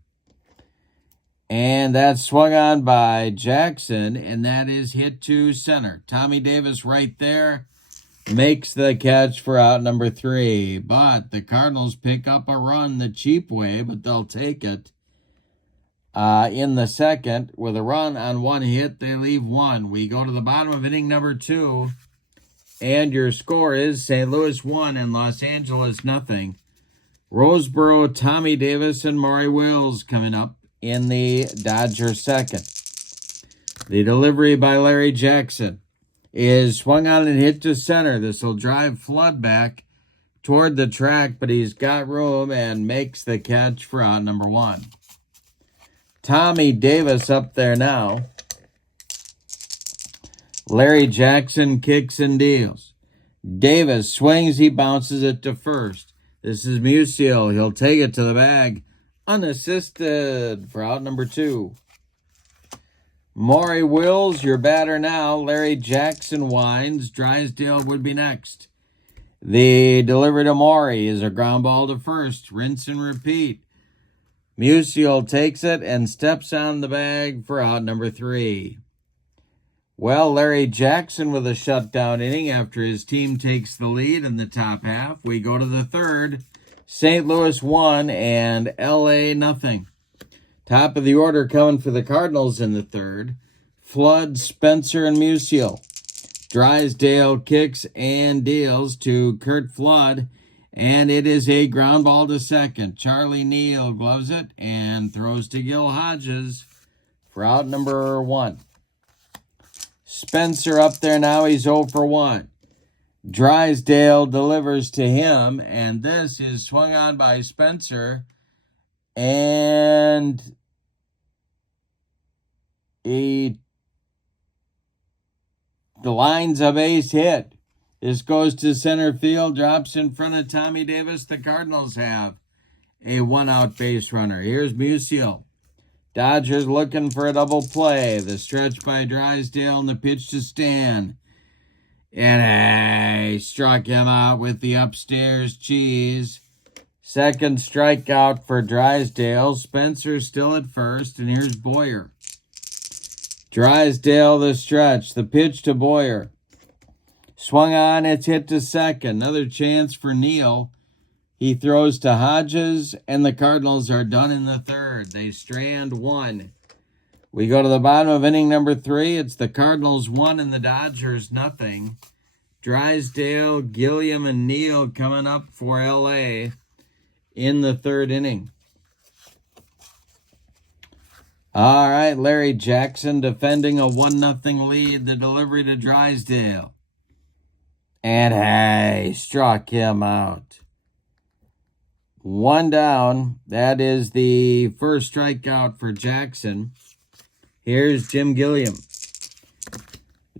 And that's swung on by Jackson, and that is hit to center. Tommy Davis right there makes the catch for out number 3. But the Cardinals pick up a run the cheap way, but they'll take it. In the second, with a run on 1 hit, they leave 1. We go to the bottom of inning number 2, and your score is St. Louis 1 and Los Angeles 0. Roseborough, Tommy Davis, and Maury Wills coming up in the Dodger second. The delivery by Larry Jackson is swung on and hit to center. This will drive Flood back toward the track, but he's got room and makes the catch for out number 1. Tommy Davis up there now. Larry Jackson kicks and deals. Davis swings, he bounces it to first. This is Musial. He'll take it to the bag unassisted for out number 2. Maury Wills, your batter now. Larry Jackson winds. Drysdale would be next. The delivery to Maury is a ground ball to first. Rinse and repeat. Musial takes it and steps on the bag for out number 3. Well, Larry Jackson with a shutdown inning after his team takes the lead in the top half. We go to the third. St. Louis 1 and LA 0. Top of the order coming for the Cardinals in the third. Flood, Spencer, and Musial. Drysdale kicks and deals to Kurt Flood, and it is a ground ball to second. Charlie Neal gloves it and throws to Gil Hodges for out number 1. Spencer up there now. He's 0 for 1. Drysdale delivers to him, and this is swung on by Spencer, and the line's a base hit. This goes to center field, drops in front of Tommy Davis. The Cardinals have a 1-out base runner. Here's Musial. Dodgers looking for a double play. The stretch by Drysdale and the pitch to Stan. And he struck him out with the upstairs cheese. Second strikeout for Drysdale. Spencer still at first, and here's Boyer. Drysdale the stretch. The pitch to Boyer. Swung on, it's hit to second. Another chance for Neal. He throws to Hodges, and the Cardinals are done in the third. They strand 1. We go to the bottom of inning number 3. It's the Cardinals 1 and the Dodgers 0. Drysdale, Gilliam, and Neal coming up for LA in the third inning. All right, Larry Jackson defending a 1-0 lead. The delivery to Drysdale. And hey, struck him out. 1 down. That is the first strikeout for Jackson. Here's Jim Gilliam.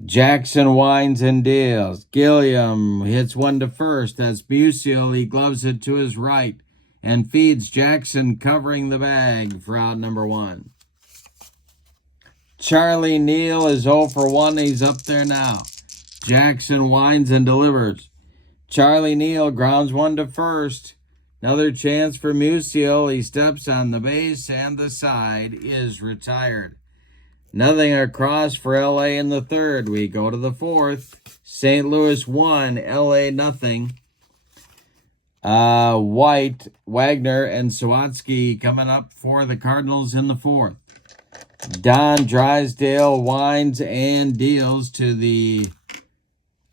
Jackson winds and deals. Gilliam hits one to first. That's Musial. He gloves it to his right and feeds Jackson, covering the bag for out number 1. Charlie Neal is 0 for 1. He's up there now. Jackson winds and delivers. Charlie Neal grounds one to first. Another chance for Musial. He steps on the base and the side is retired. Nothing across for LA in the third. We go to the fourth. St. Louis 1, LA nothing. White, Wagner, and Sawatsky coming up for the Cardinals in the fourth. Don Drysdale winds and deals to the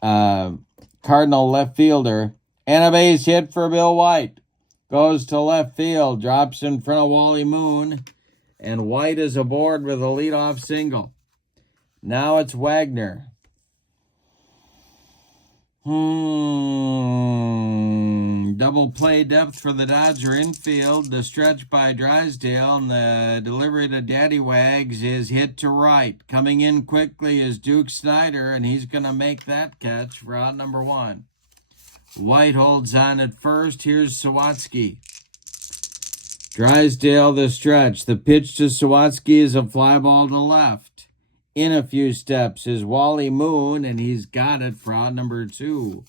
Cardinal left fielder. And a base hit for Bill White. Goes to left field, drops in front of Wally Moon. And White is aboard with a leadoff single. Now it's Wagner. Double play depth for the Dodger infield. The stretch by Drysdale and the delivery to Daddy Wags is hit to right. Coming in quickly is Duke Snyder, and he's going to make that catch for out number 1. White holds on at first. Here's Sawatsky. Drysdale the stretch. The pitch to Sawatsky is a fly ball to left. In a few steps is Wally Moon, and he's got it for out number 2.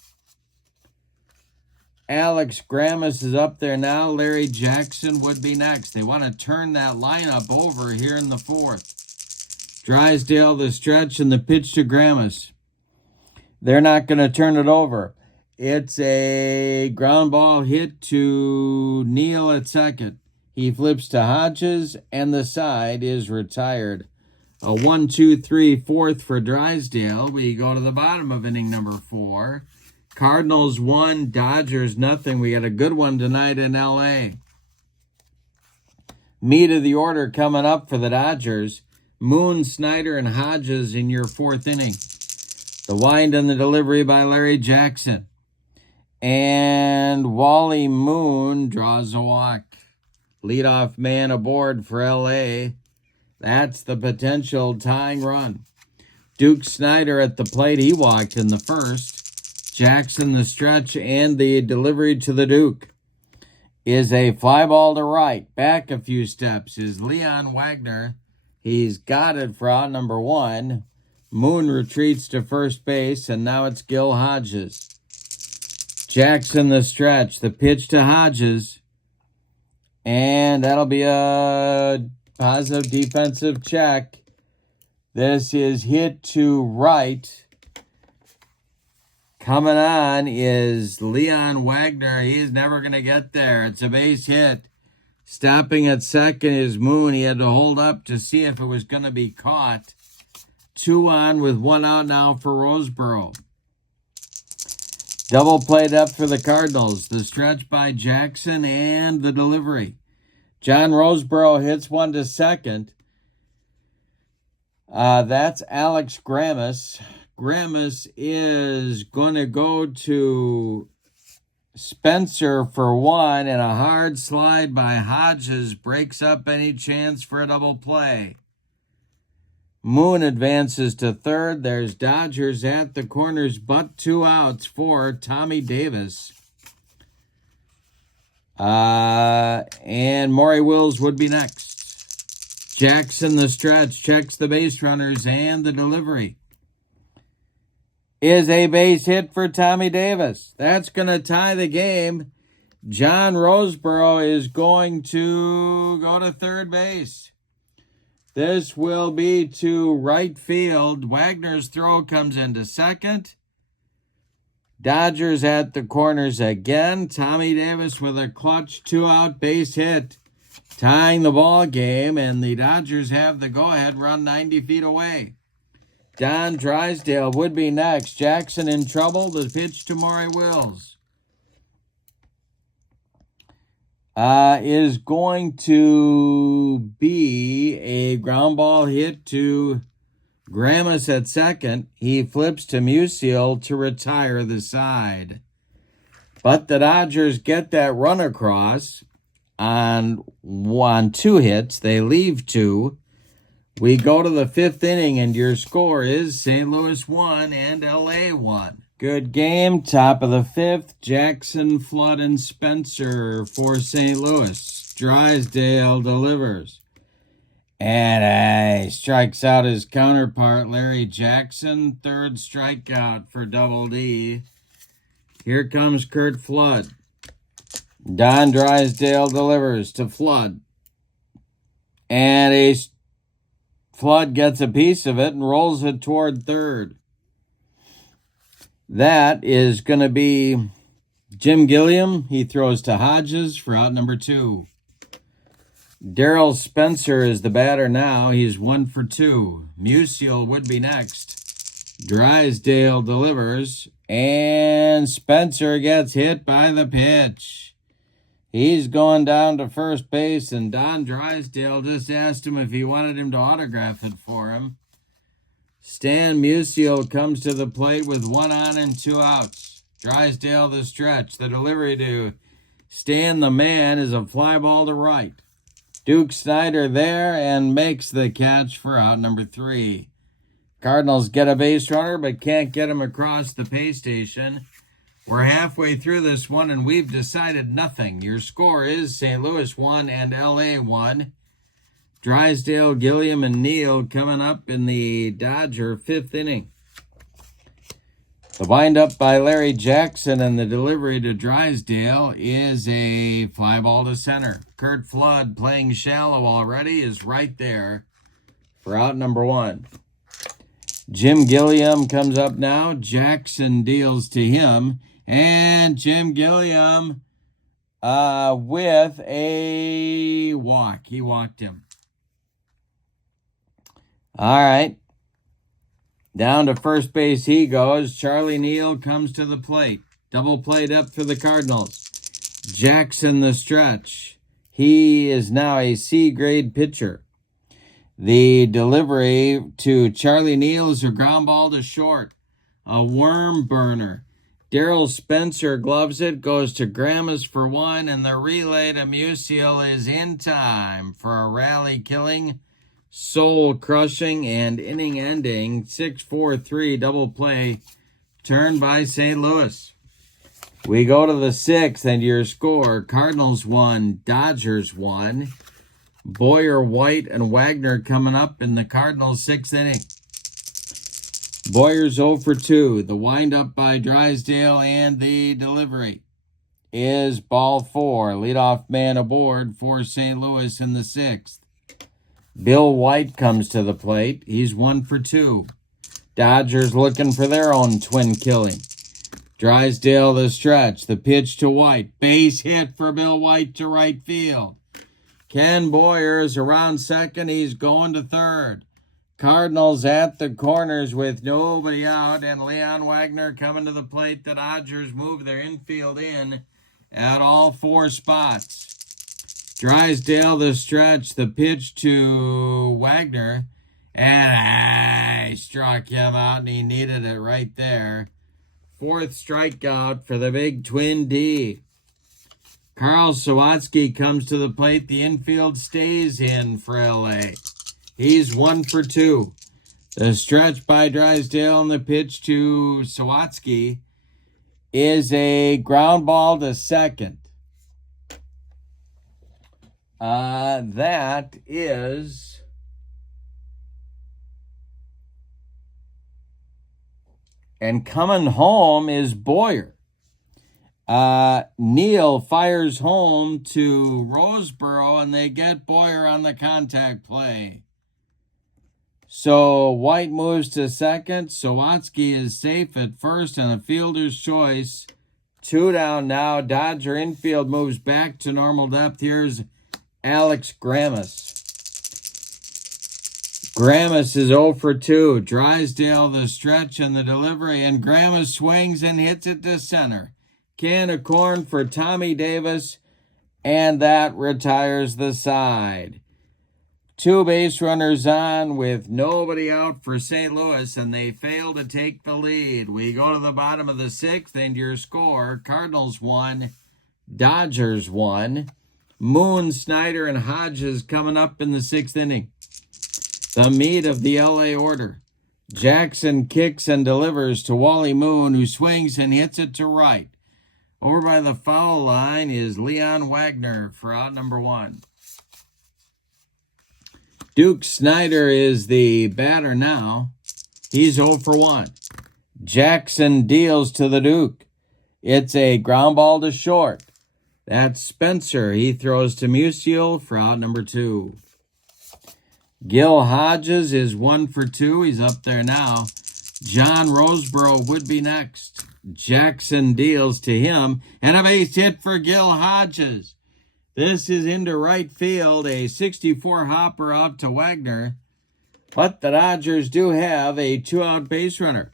Alex Grammas is up there now. Larry Jackson would be next. They want to turn that lineup over here in the fourth. Drysdale the stretch and the pitch to Grammas. They're not going to turn it over. It's a ground ball hit to Neal at second. He flips to Hodges, and the side is retired. A 1-2-3 fourth for Drysdale. We go to the bottom of inning number 4. Cardinals 1, Dodgers nothing. We got a good one tonight in LA. Meat of the order coming up for the Dodgers. Moon, Snyder, and Hodges in your 4th inning. The wind and the delivery by Larry Jackson. And Wally Moon draws a walk. Leadoff man aboard for LA. That's the potential tying run. Duke Snyder at the plate. He walked in the first. Jackson the stretch and the delivery to the Duke is a fly ball to right. Back a few steps is Leon Wagner. He's got it for out number 1. Moon retreats to first base, and now it's Gil Hodges. Jackson the stretch. The pitch to Hodges. And that'll be a positive defensive check. This is hit to right. Coming on is Leon Wagner. He's never going to get there. It's a base hit. Stopping at second is Moon. He had to hold up to see if it was going to be caught. 2 on with 1 out now for Roseboro. Double played up for the Cardinals. The stretch by Jackson and the delivery. John Roseboro hits one to second. That's Alex Grammas. Grammas is going to go to Spencer for 1, and a hard slide by Hodges breaks up any chance for a double play. Moon advances to third. There's Dodgers at the corners, but 2 outs for Tommy Davis. And Maury Wills would be next. Jackson the stretch checks the base runners, and the delivery is a base hit for Tommy Davis. That's going to tie the game. John Roseboro is going to go to third base. This will be to right field. Wagner's throw comes into second. Dodgers at the corners again. Tommy Davis with a clutch 2-out base hit, tying the ball game, and the Dodgers have the go-ahead run 90 feet away. Don Drysdale would be next. Jackson in trouble. The pitch to Maury Wills is going to be a ground ball hit to Gramus at second. He flips to Musial to retire the side. But the Dodgers get that run across on 2 hits. They leave 2. We go to the 5th inning, and your score is St. Louis 1 and LA 1. Good game. Top of the 5th. Jackson, Flood, and Spencer for St. Louis. Drysdale delivers. And he strikes out his counterpart, Larry Jackson. 3rd strikeout for Double D. Here comes Curt Flood. Don Drysdale delivers to Flood. And Flood gets a piece of it and rolls it toward 3rd. That is going to be Jim Gilliam. He throws to Hodges for out number 2. Darryl Spencer is the batter now. He's 1 for 2. Musial would be next. Drysdale delivers, and Spencer gets hit by the pitch. He's going down to first base, and Don Drysdale just asked him if he wanted him to autograph it for him. Stan Musial comes to the plate with 1 on and 2 outs. Drysdale the stretch. The delivery to Stan the man is a fly ball to right. Duke Snyder there and makes the catch for out number 3. Cardinals get a base runner but can't get him across the pay station. We're halfway through this one and we've decided nothing. Your score is St. Louis 1 and LA 1. Drysdale, Gilliam, and Neal coming up in the Dodger 5th inning. The windup by Larry Jackson and the delivery to Drysdale is a fly ball to center. Curt Flood, playing shallow already, is right there for out number 1. Jim Gilliam comes up now. Jackson deals to him. And Jim Gilliam with a walk. He walked him. All right. Down to first base he goes. Charlie Neal comes to the plate. Double play up for the Cardinals. Jackson the stretch. He is now a C-grade pitcher. The delivery to Charlie Neal is a ground ball to short. A worm burner. Darryl Spencer gloves it, goes to Gramus for 1, and the relay to Musial is in time for a rally-killing, soul-crushing, and inning-ending 6-4-3 double play turn by St. Louis. We go to the 6th, and your score, Cardinals 1, Dodgers 1. Boyer, White, and Wagner coming up in the Cardinals' 6th inning. Boyer's 0 for 2. The windup by Drysdale and the delivery is ball 4. Leadoff man aboard for St. Louis in the 6th. Bill White comes to the plate. He's 1 for 2. Dodgers looking for their own twin killing. Drysdale the stretch. The pitch to White. Base hit for Bill White to right field. Ken Boyer is around second. He's going to third. Cardinals at the corners with nobody out, and Leon Wagner coming to the plate. The Dodgers move their infield in at all 4 spots. Drysdale the stretch, the pitch to Wagner, and he struck him out, and he needed it right there. 4th strikeout for the big Twin D. Carl Sawatsky comes to the plate. The infield stays in for LA. He's 1 for 2. The stretch by Drysdale and the pitch to Sawatsky is a ground ball to second. That is and coming home is Boyer. Neal fires home to Roseboro, and they get Boyer on the contact play. So White moves to second. Sawatsky is safe at first, and a fielder's choice. 2 down now. Dodger infield moves back to normal depth. Here's Alex Gramus. Gramus is 0 for 2. Drysdale the stretch and the delivery, and Gramus swings and hits it to center. Can of corn for Tommy Davis, and that retires the side. 2 base runners on with nobody out for St. Louis, and they fail to take the lead. We go to the bottom of the 6th, and your score: Cardinals 1, Dodgers 1. Moon, Snyder, and Hodges coming up in the 6th inning. The meat of the LA order. Jackson kicks and delivers to Wally Moon, who swings and hits it to right. Over by the foul line is Leon Wagner for out number 1. Duke Snyder is the batter now. He's 0 for 1. Jackson deals to the Duke. It's a ground ball to short. That's Spencer. He throws to Musial for out number 2. Gil Hodges is 1 for 2. He's up there now. John Roseboro would be next. Jackson deals to him, and a base hit for Gil Hodges. This is into right field, a 64 hopper out to Wagner. But the Dodgers do have a 2-out base runner.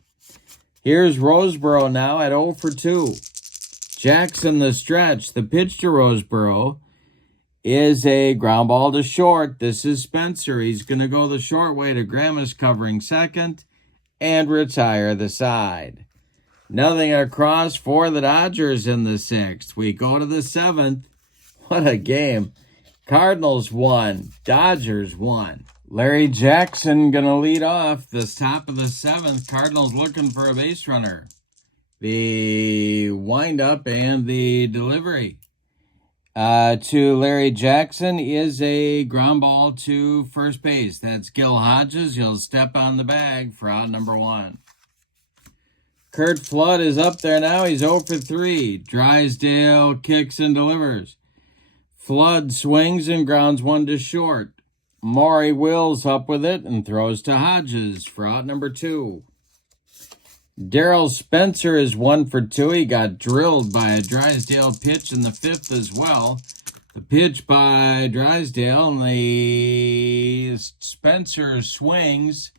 Here's Roseboro now at 0 for 2. Jackson the stretch. The pitch to Roseboro is a ground ball to short. This is Spencer. He's going to go the short way to Grammas covering second and retire the side. Nothing across for the Dodgers in the 6th. We go to the 7th. What a game. Cardinals 1, Dodgers 1. Larry Jackson going to lead off the top of the 7th. Cardinals looking for a base runner. The windup and the delivery to Larry Jackson is a ground ball to first base. That's Gil Hodges. He'll step on the bag for out number 1. Kurt Flood is up there now. He's 0 for 3. Drysdale kicks and delivers. Flood swings and grounds 1 to short. Maury Wills up with it and throws to Hodges for out number 2. Darrell Spencer is 1 for 2. He got drilled by a Drysdale pitch in the 5th as well. The pitch by Drysdale, and the Spencer swings.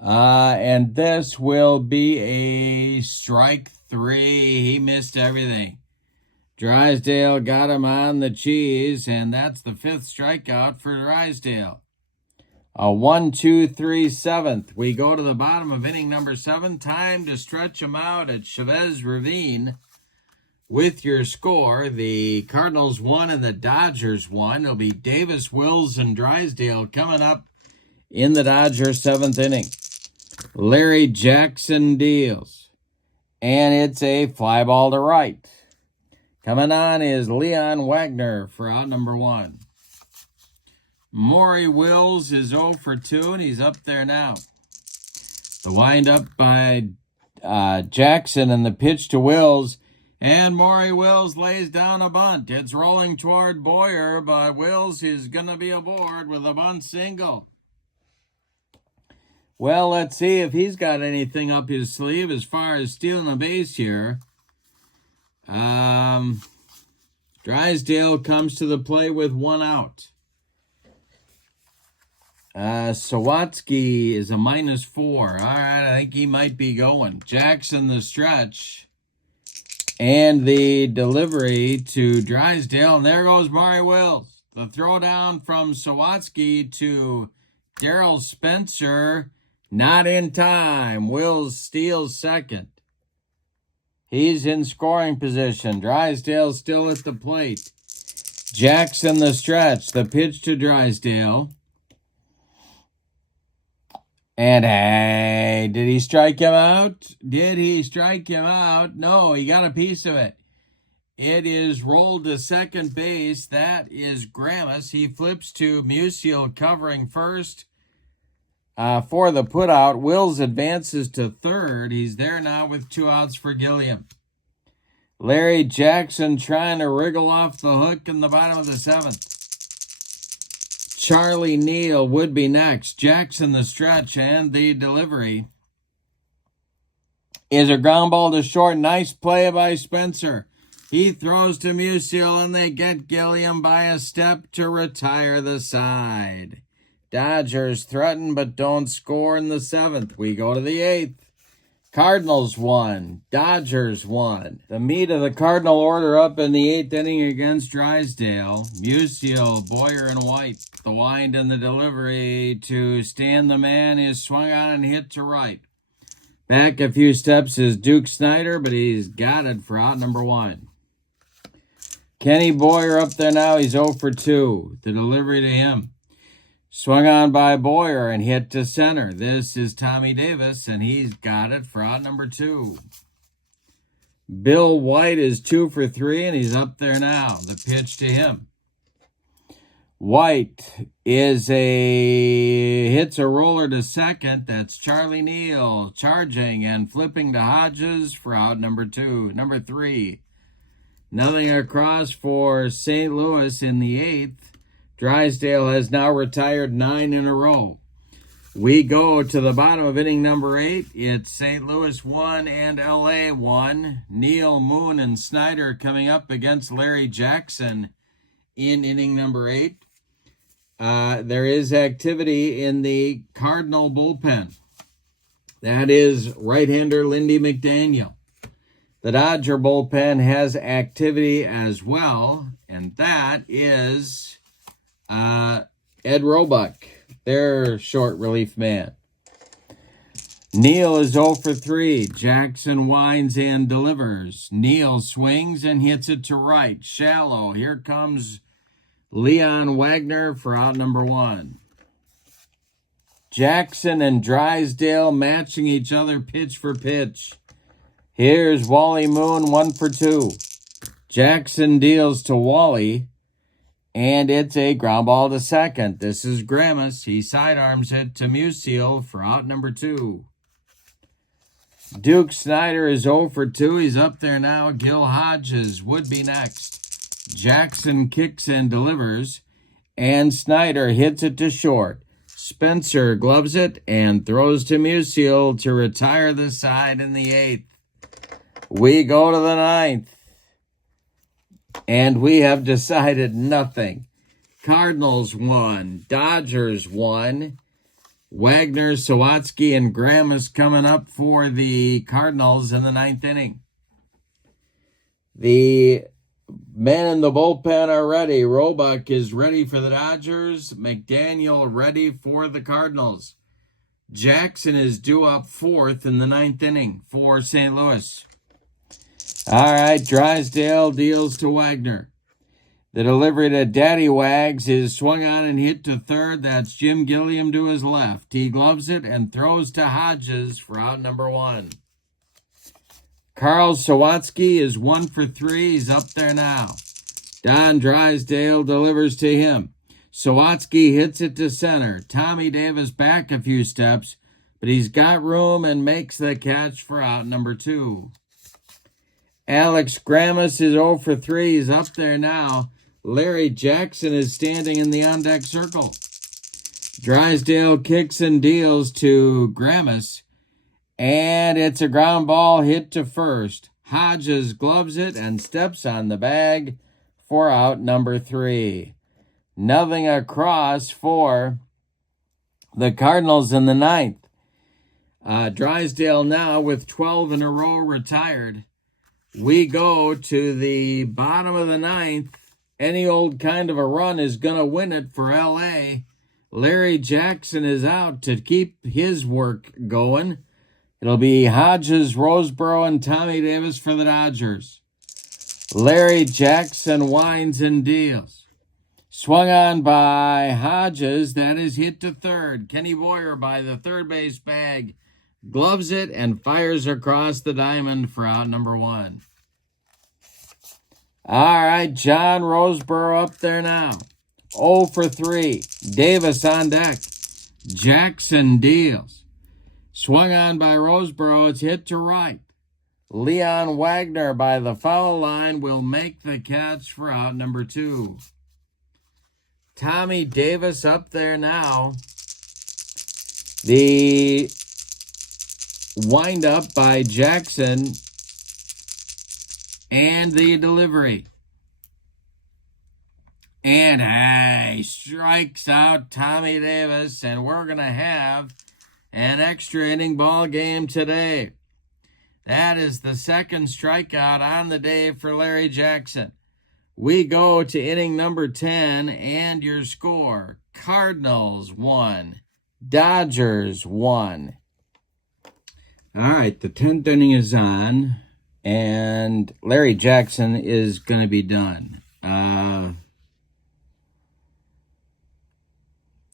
And this will be a strike 3. He missed everything. Drysdale got him on the cheese, and that's the 5th strikeout for Drysdale. A 1, 2, 3, 7th. We go to the bottom of inning number 7. Time to stretch them out at Chavez Ravine. With your score, the Cardinals 1 and the Dodgers 1. It'll be Davis, Wills, and Drysdale coming up in the Dodgers 7th inning. Larry Jackson deals, and it's a fly ball to right. Coming on is Leon Wagner for out number 1. Maury Wills is 0 for 2, and he's up there now. The windup by Jackson and the pitch to Wills, and Maury Wills lays down a bunt. It's rolling toward Boyer, but Wills is going to be aboard with a bunt single. Well, let's see if he's got anything up his sleeve as far as stealing a base here. Drysdale comes to the plate with 1 out. Sawatsky is a -4. All right, I think he might be going. Jackson the stretch. And the delivery to Drysdale. And there goes Maury Wills. The throwdown from Sawatsky to Darrell Spencer. Not in time. Wills steals second. He's in scoring position. Drysdale still at the plate. Jackson the stretch. The pitch to Drysdale. And hey, did he strike him out? Did he strike him out? No, he got a piece of it. It is rolled to second base. That is Grammas. He flips to Musial covering first for the putout. Wills advances to third. He's there now with 2 outs for Gilliam. Larry Jackson trying to wriggle off the hook in the bottom of the 7th. Charlie Neal would be next. Jackson the stretch, and the delivery is a ground ball to short. Nice play by Spencer. He throws to Musial, and they get Gilliam by a step to retire the side. Dodgers threaten but don't score in the 7th. We go to the 8th. Cardinals won. Dodgers won. The meat of the Cardinal order up in the 8th inning against Drysdale. Musial, Boyer, and White. The wind and the delivery to Stan the Man is swung on and hit to right. Back a few steps is Duke Snyder, but he's got it for out number 1. Kenny Boyer up there now. He's 0 for 2. The delivery to him. Swung on by Boyer and hit to center. This is Tommy Davis, and he's got it for out number 2. Bill White is 2 for 3, and he's up there now. The pitch to him. White hits a roller to second. That's Charlie Neal charging and flipping to Hodges for out number 3. Nothing across for St. Louis in the 8th. Drysdale has now retired 9 in a row. We go to the bottom of inning number 8. It's St. Louis 1 and LA 1. Neal, Moon, and Snyder coming up against Larry Jackson in inning number 8. There is activity in the Cardinal bullpen. That is right-hander Lindy McDaniel. The Dodger bullpen has activity as well, and that is Ed Roebuck, their short relief man. Neal is 0 for 3. Jackson winds and delivers. Neal swings and hits it to right. Shallow. Here comes Leon Wagner for out number 1. Jackson and Drysdale matching each other pitch for pitch. Here's Wally Moon, 1 for 2. Jackson deals to Wally, and it's a ground ball to second. This is Gramus. He sidearms it to Musial for out number 2. Duke Snyder is 0 for 2. He's up there now. Gil Hodges would be next. Jackson kicks and delivers, and Snyder hits it to short. Spencer gloves it and throws to Musial to retire the side in the 8th. We go to the 9th, and we have decided nothing. Cardinals won. Dodgers won. Wagner, Sawatsky, and Gramus coming up for the Cardinals in the 9th inning. The men in the bullpen are ready. Roebuck is ready for the Dodgers. McDaniel ready for the Cardinals. Jackson is due up 4th in the 9th inning for St. Louis. All right, Drysdale deals to Wagner. The delivery to Daddy Wags is swung on and hit to third. That's Jim Gilliam to his left. He gloves it and throws to Hodges for out number 1. Carl Sawatsky is 1 for 3. He's up there now. Don Drysdale delivers to him. Sawatsky hits it to center. Tommy Davis back a few steps, but he's got room and makes the catch for out number 2. Alex Gramus is 0 for 3. He's up there now. Larry Jackson is standing in the on-deck circle. Drysdale kicks and deals to Gramus, and it's a ground ball hit to first. Hodges gloves it and steps on the bag for out number 3. Nothing across for the Cardinals in the 9th. Drysdale now with 12 in a row retired. We go to the bottom of the 9th. Any old kind of a run is going to win it for L.A. Larry Jackson is out to keep his work going. It'll be Hodges, Roseboro, and Tommy Davis for the Dodgers. Larry Jackson winds and deals. Swung on by Hodges. That is hit to third. Kenny Boyer by the third base bag gloves it and fires across the diamond for out number 1. All right, John Roseboro up there now. 0 for 3. Davis on deck. Jackson deals. Swung on by Roseboro. It's hit to right. Leon Wagner by the foul line will make the catch for out number 2. Tommy Davis up there now. The wind-up by Jackson and the delivery. And he strikes out Tommy Davis, and we're going to have an extra inning ball game today. That is the second strikeout on the day for Larry Jackson. We go to inning number 10, and your score: Cardinals 1, Dodgers 1. All right, the 10th inning is on, and Larry Jackson is going to be done.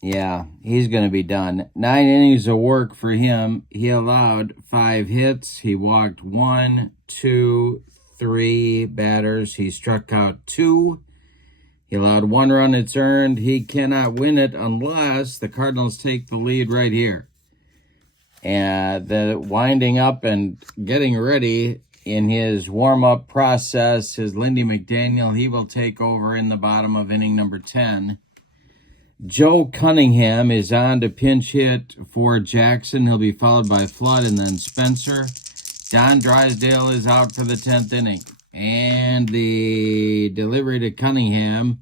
Yeah, he's going to be done. 9 innings of work for him. He allowed 5 hits. He walked 1, 2, 3 batters. He struck out 2. He allowed 1 run. It's earned. He cannot win it unless the Cardinals take the lead right here. And the winding up and getting ready in his warm-up process is Lindy McDaniel. He will take over in the bottom of inning number 10. Joe Cunningham is on to pinch hit for Jackson. He'll be followed by Flood and then Spencer. Don Drysdale is out for the 10th inning. And the delivery to Cunningham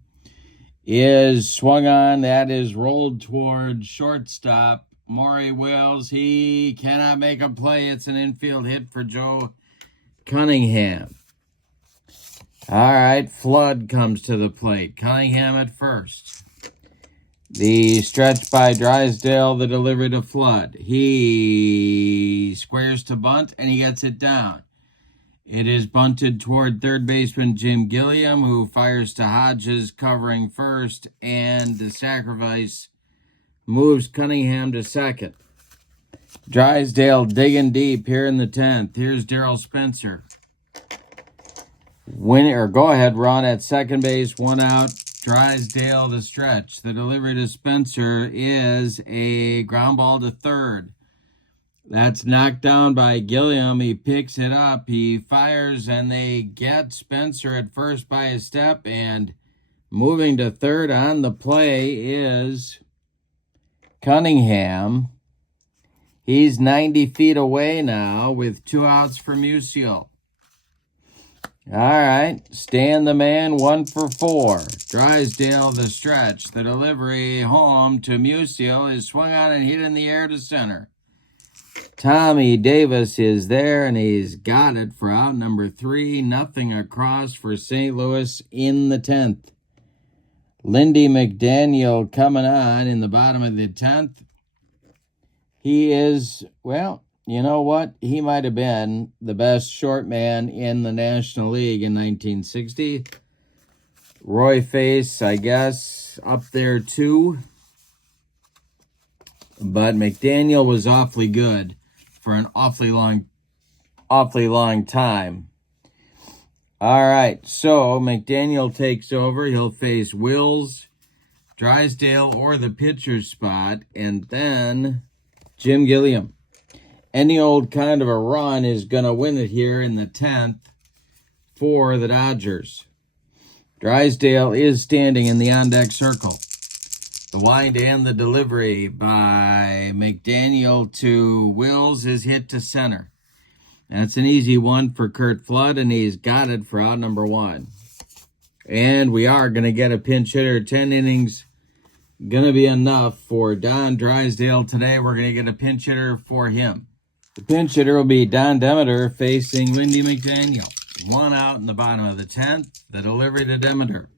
is swung on. That is rolled toward shortstop. Maury Wills, he cannot make a play. It's an infield hit for Joe Cunningham. All right, Flood comes to the plate. Cunningham at first. The stretch by Drysdale, the delivery to Flood. He squares to bunt, and he gets it down. It is bunted toward third baseman Jim Gilliam, who fires to Hodges, covering first, and the sacrifice moves Cunningham to second. Drysdale digging deep here in the 10th. Here's Darrell Spencer. Go-ahead run at second base, 1 out. Drysdale to stretch. The delivery to Spencer is a ground ball to third. That's knocked down by Gilliam. He picks it up. He fires, and they get Spencer at first by a step. And moving to third on the play is Cunningham. He's 90 feet away now with 2 outs for Musial. All right, Stan the man, 1 for 4. Drysdale the stretch. The delivery home to Musial is swung on and hit in the air to center. Tommy Davis is there, and he's got it for out number 3. Nothing across for St. Louis in the 10th. Lindy McDaniel coming on in the bottom of the 10th. He is, well, you know what? He might have been the best short man in the National League in 1960. Roy Face, I guess, up there too. But McDaniel was awfully good for an awfully long time. All right, so McDaniel takes over. He'll face Wills, Drysdale, or the pitcher's spot, and then Jim Gilliam. Any old kind of a run is going to win it here in the 10th for the Dodgers. Drysdale is standing in the on-deck circle. The wind and the delivery by McDaniel to Wills is hit to center. That's an easy one for Curt Flood, and he's got it for out number 1. And we are going to get a pinch hitter. 10 innings going to be enough for Don Drysdale today. We're going to get a pinch hitter for him. The pinch hitter will be Don Demeter facing Lindy McDaniel. 1 out in the bottom of the 10th. The delivery to Demeter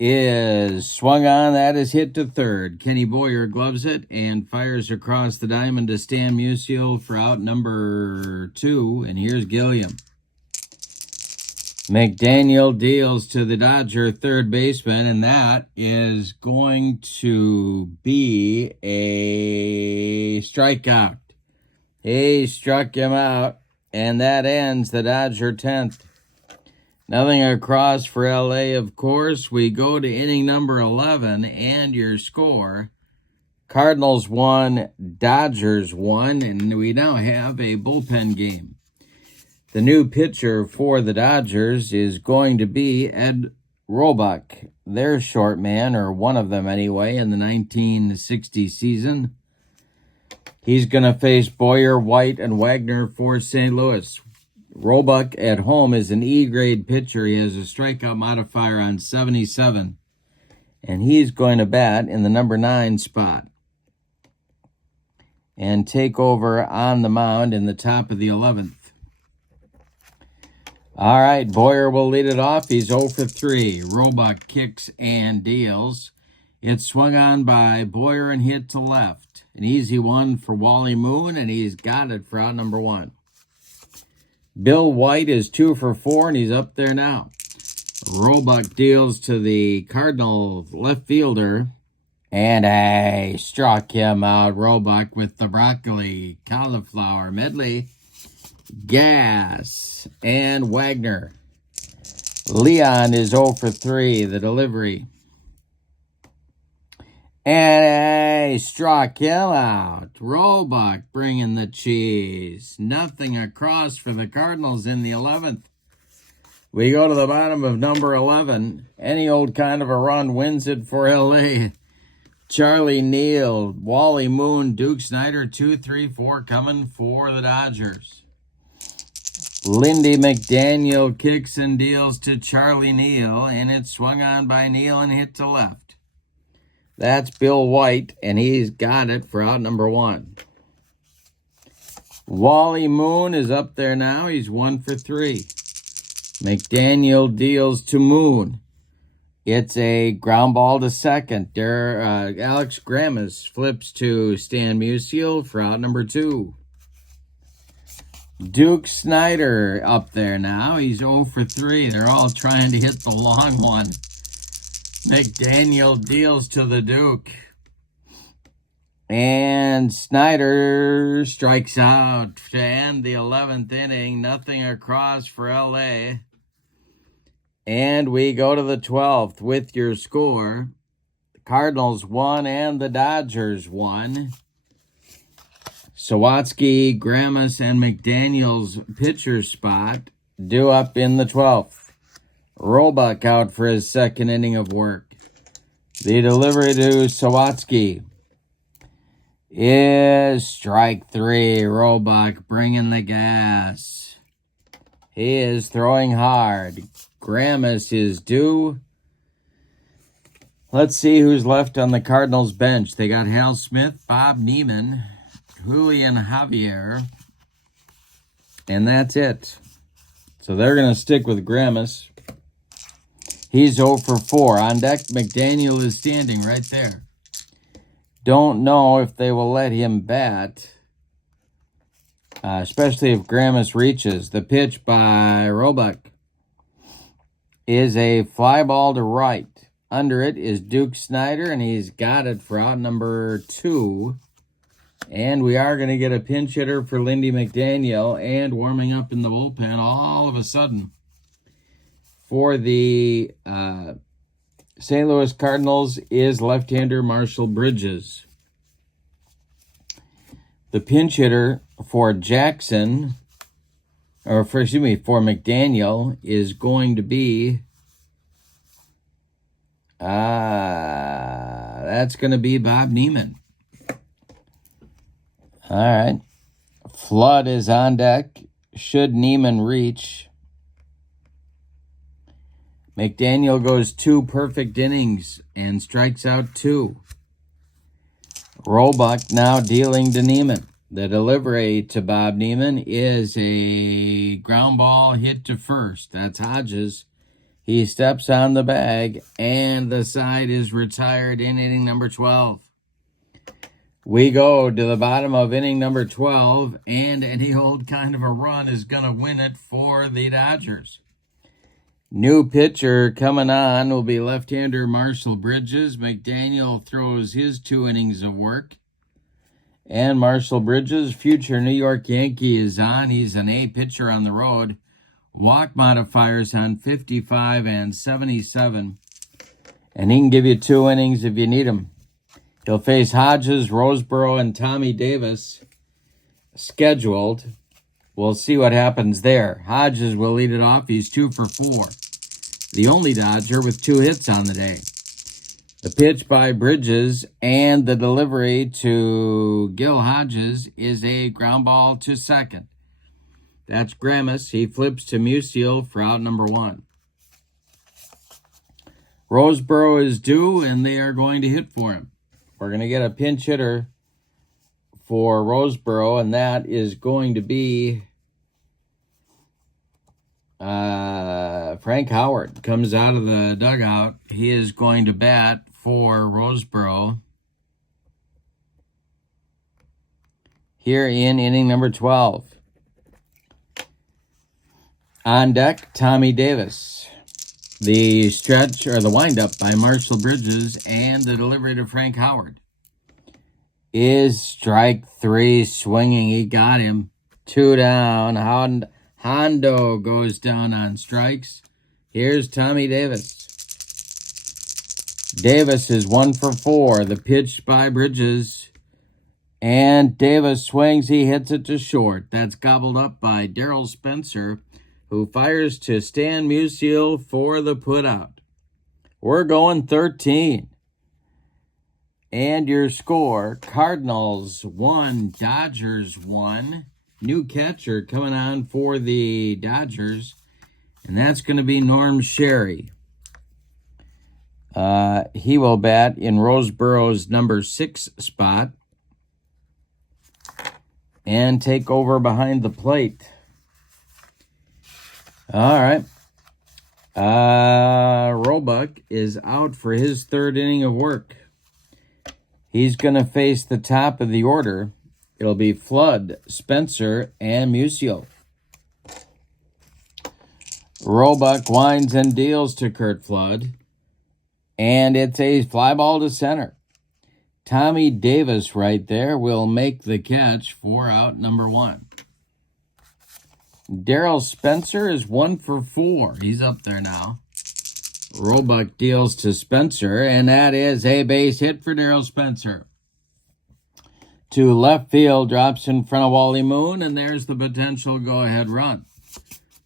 is swung on. That is hit to third. Kenny Boyer gloves it and fires across the diamond to Stan Musial for out number 2. And here's Gilliam. McDaniel deals to the Dodger third baseman, and that is going to be a strikeout. He struck him out, and that ends the Dodger 10th. Nothing across for LA, of course. We go to inning number 11, and your score: Cardinals 1, Dodgers 1, and we now have a bullpen game. The new pitcher for the Dodgers is going to be Ed Roebuck, their short man, or one of them anyway, in the 1960 season. He's going to face Boyer, White, and Wagner for St. Louis. Roebuck at home is an E-grade pitcher. He has a strikeout modifier on 77. And he's going to bat in the number 9 spot. and take over on the mound in the top of the 11th. All right, Boyer will lead it off. He's 0 for 3. Roebuck kicks and deals. It's swung on by Boyer and hit to left. An easy one for Wally Moon, and he's got it for out number 1. Bill White is 2 for 4, and he's up there now. Roebuck deals to the Cardinal left fielder, and I struck him out. Roebuck with the broccoli, cauliflower medley, gas, and Wagner. Leon is 0 for 3, the delivery. And I struck him out. Roebuck bringing the cheese. Nothing across for the Cardinals in the 11th. We go to the bottom of number 11. Any old kind of a run wins it for L.A. Charlie Neal, Wally Moon, Duke Snyder, 2, 3, 4 coming for the Dodgers. Lindy McDaniel kicks and deals to Charlie Neal, and it's swung on by Neal and hit to left. That's Bill White, and he's got it for out number 1. Wally Moon is up there now. He's 1 for 3. McDaniel deals to Moon. It's a ground ball to second. Alex Grammas flips to Stan Musial for out number 2. Duke Snyder up there now. He's 0 for 3. They're all trying to hit the long one. McDaniel deals to the Duke. And Snyder strikes out to end the 11th inning. Nothing across for L.A. And we go to the 12th with your score. The Cardinals won and the Dodgers won. Sawatsky, Grammas, and McDaniel's pitcher spot due up in the 12th. Roebuck out for his second inning of work. The delivery to Sawatsky is strike 3. Roebuck bringing the gas. He is throwing hard. Grammas is due. Let's see who's left on the Cardinals bench. They got Hal Smith, Bob Neiman, Julian Javier, and that's it. So they're going to stick with Grammas. He's 0 for 4. On deck, McDaniel is standing right there. Don't know if they will let him bat, especially if Grammas reaches. The pitch by Roebuck is a fly ball to right. Under it is Duke Snyder, and he's got it for out number 2. And we are going to get a pinch hitter for Lindy McDaniel, and warming up in the bullpen all of a sudden for the St. Louis Cardinals is left-hander Marshall Bridges. The pinch hitter for Jackson, for McDaniel, is going to be, that's going to be Bob Neiman. All right. Flood is on deck. Should Neiman reach? McDaniel goes 2 perfect innings and strikes out 2. Roebuck now dealing to Neiman. The delivery to Bob Neiman is a ground ball hit to first. That's Hodges. He steps on the bag, and the side is retired in inning number 12. We go to the bottom of inning number 12, and any old kind of a run is going to win it for the Dodgers. New pitcher coming on will be left-hander Marshall Bridges. McDaniel throws his 2 innings of work. And Marshall Bridges, future New York Yankee, is on. He's an A pitcher on the road. Walk modifiers on 55 and 77. And he can give you 2 innings if you need him. He'll face Hodges, Roseboro, and Tommy Davis scheduled. We'll see what happens there. Hodges will lead it off. He's 2 for 4. The only Dodger with 2 hits on the day. The pitch by Bridges and the delivery to Gil Hodges is a ground ball to second. That's Grammas. He flips to Musial for out number 1. Roseboro is due, and they are going to hit for him. We're going to get a pinch hitter for Roseboro, and that is going to be Frank Howard. Comes out of the dugout. He is going to bat for Roseboro here in inning number 12. On deck, Tommy Davis. The stretch, or the windup by Marshall Bridges, and the delivery to Frank Howard is strike 3, swinging. He got him. 2 down. Hondo goes down on strikes. Here's Tommy Davis. Davis is 1 for 4. The pitch by Bridges. And Davis swings. He hits it to short. That's gobbled up by Darrell Spencer, who fires to Stan Musial for the putout. We're going 13. And your score, Cardinals 1, Dodgers 1. New catcher coming on for the Dodgers, and that's going to be Norm Sherry. He will bat in Roseboro's number 6 spot and take over behind the plate. All right. Roebuck is out for his 3rd inning of work. He's going to face the top of the order. It'll be Flood, Spencer, and Musial. Roebuck winds and deals to Curt Flood, and it's a fly ball to center. Tommy Davis right there will make the catch for out number 1. Darrell Spencer is 1 for 4. He's up there now. Roebuck deals to Spencer, and that is a base hit for Darrell Spencer. To left field, drops in front of Wally Moon, and there's the potential go-ahead run.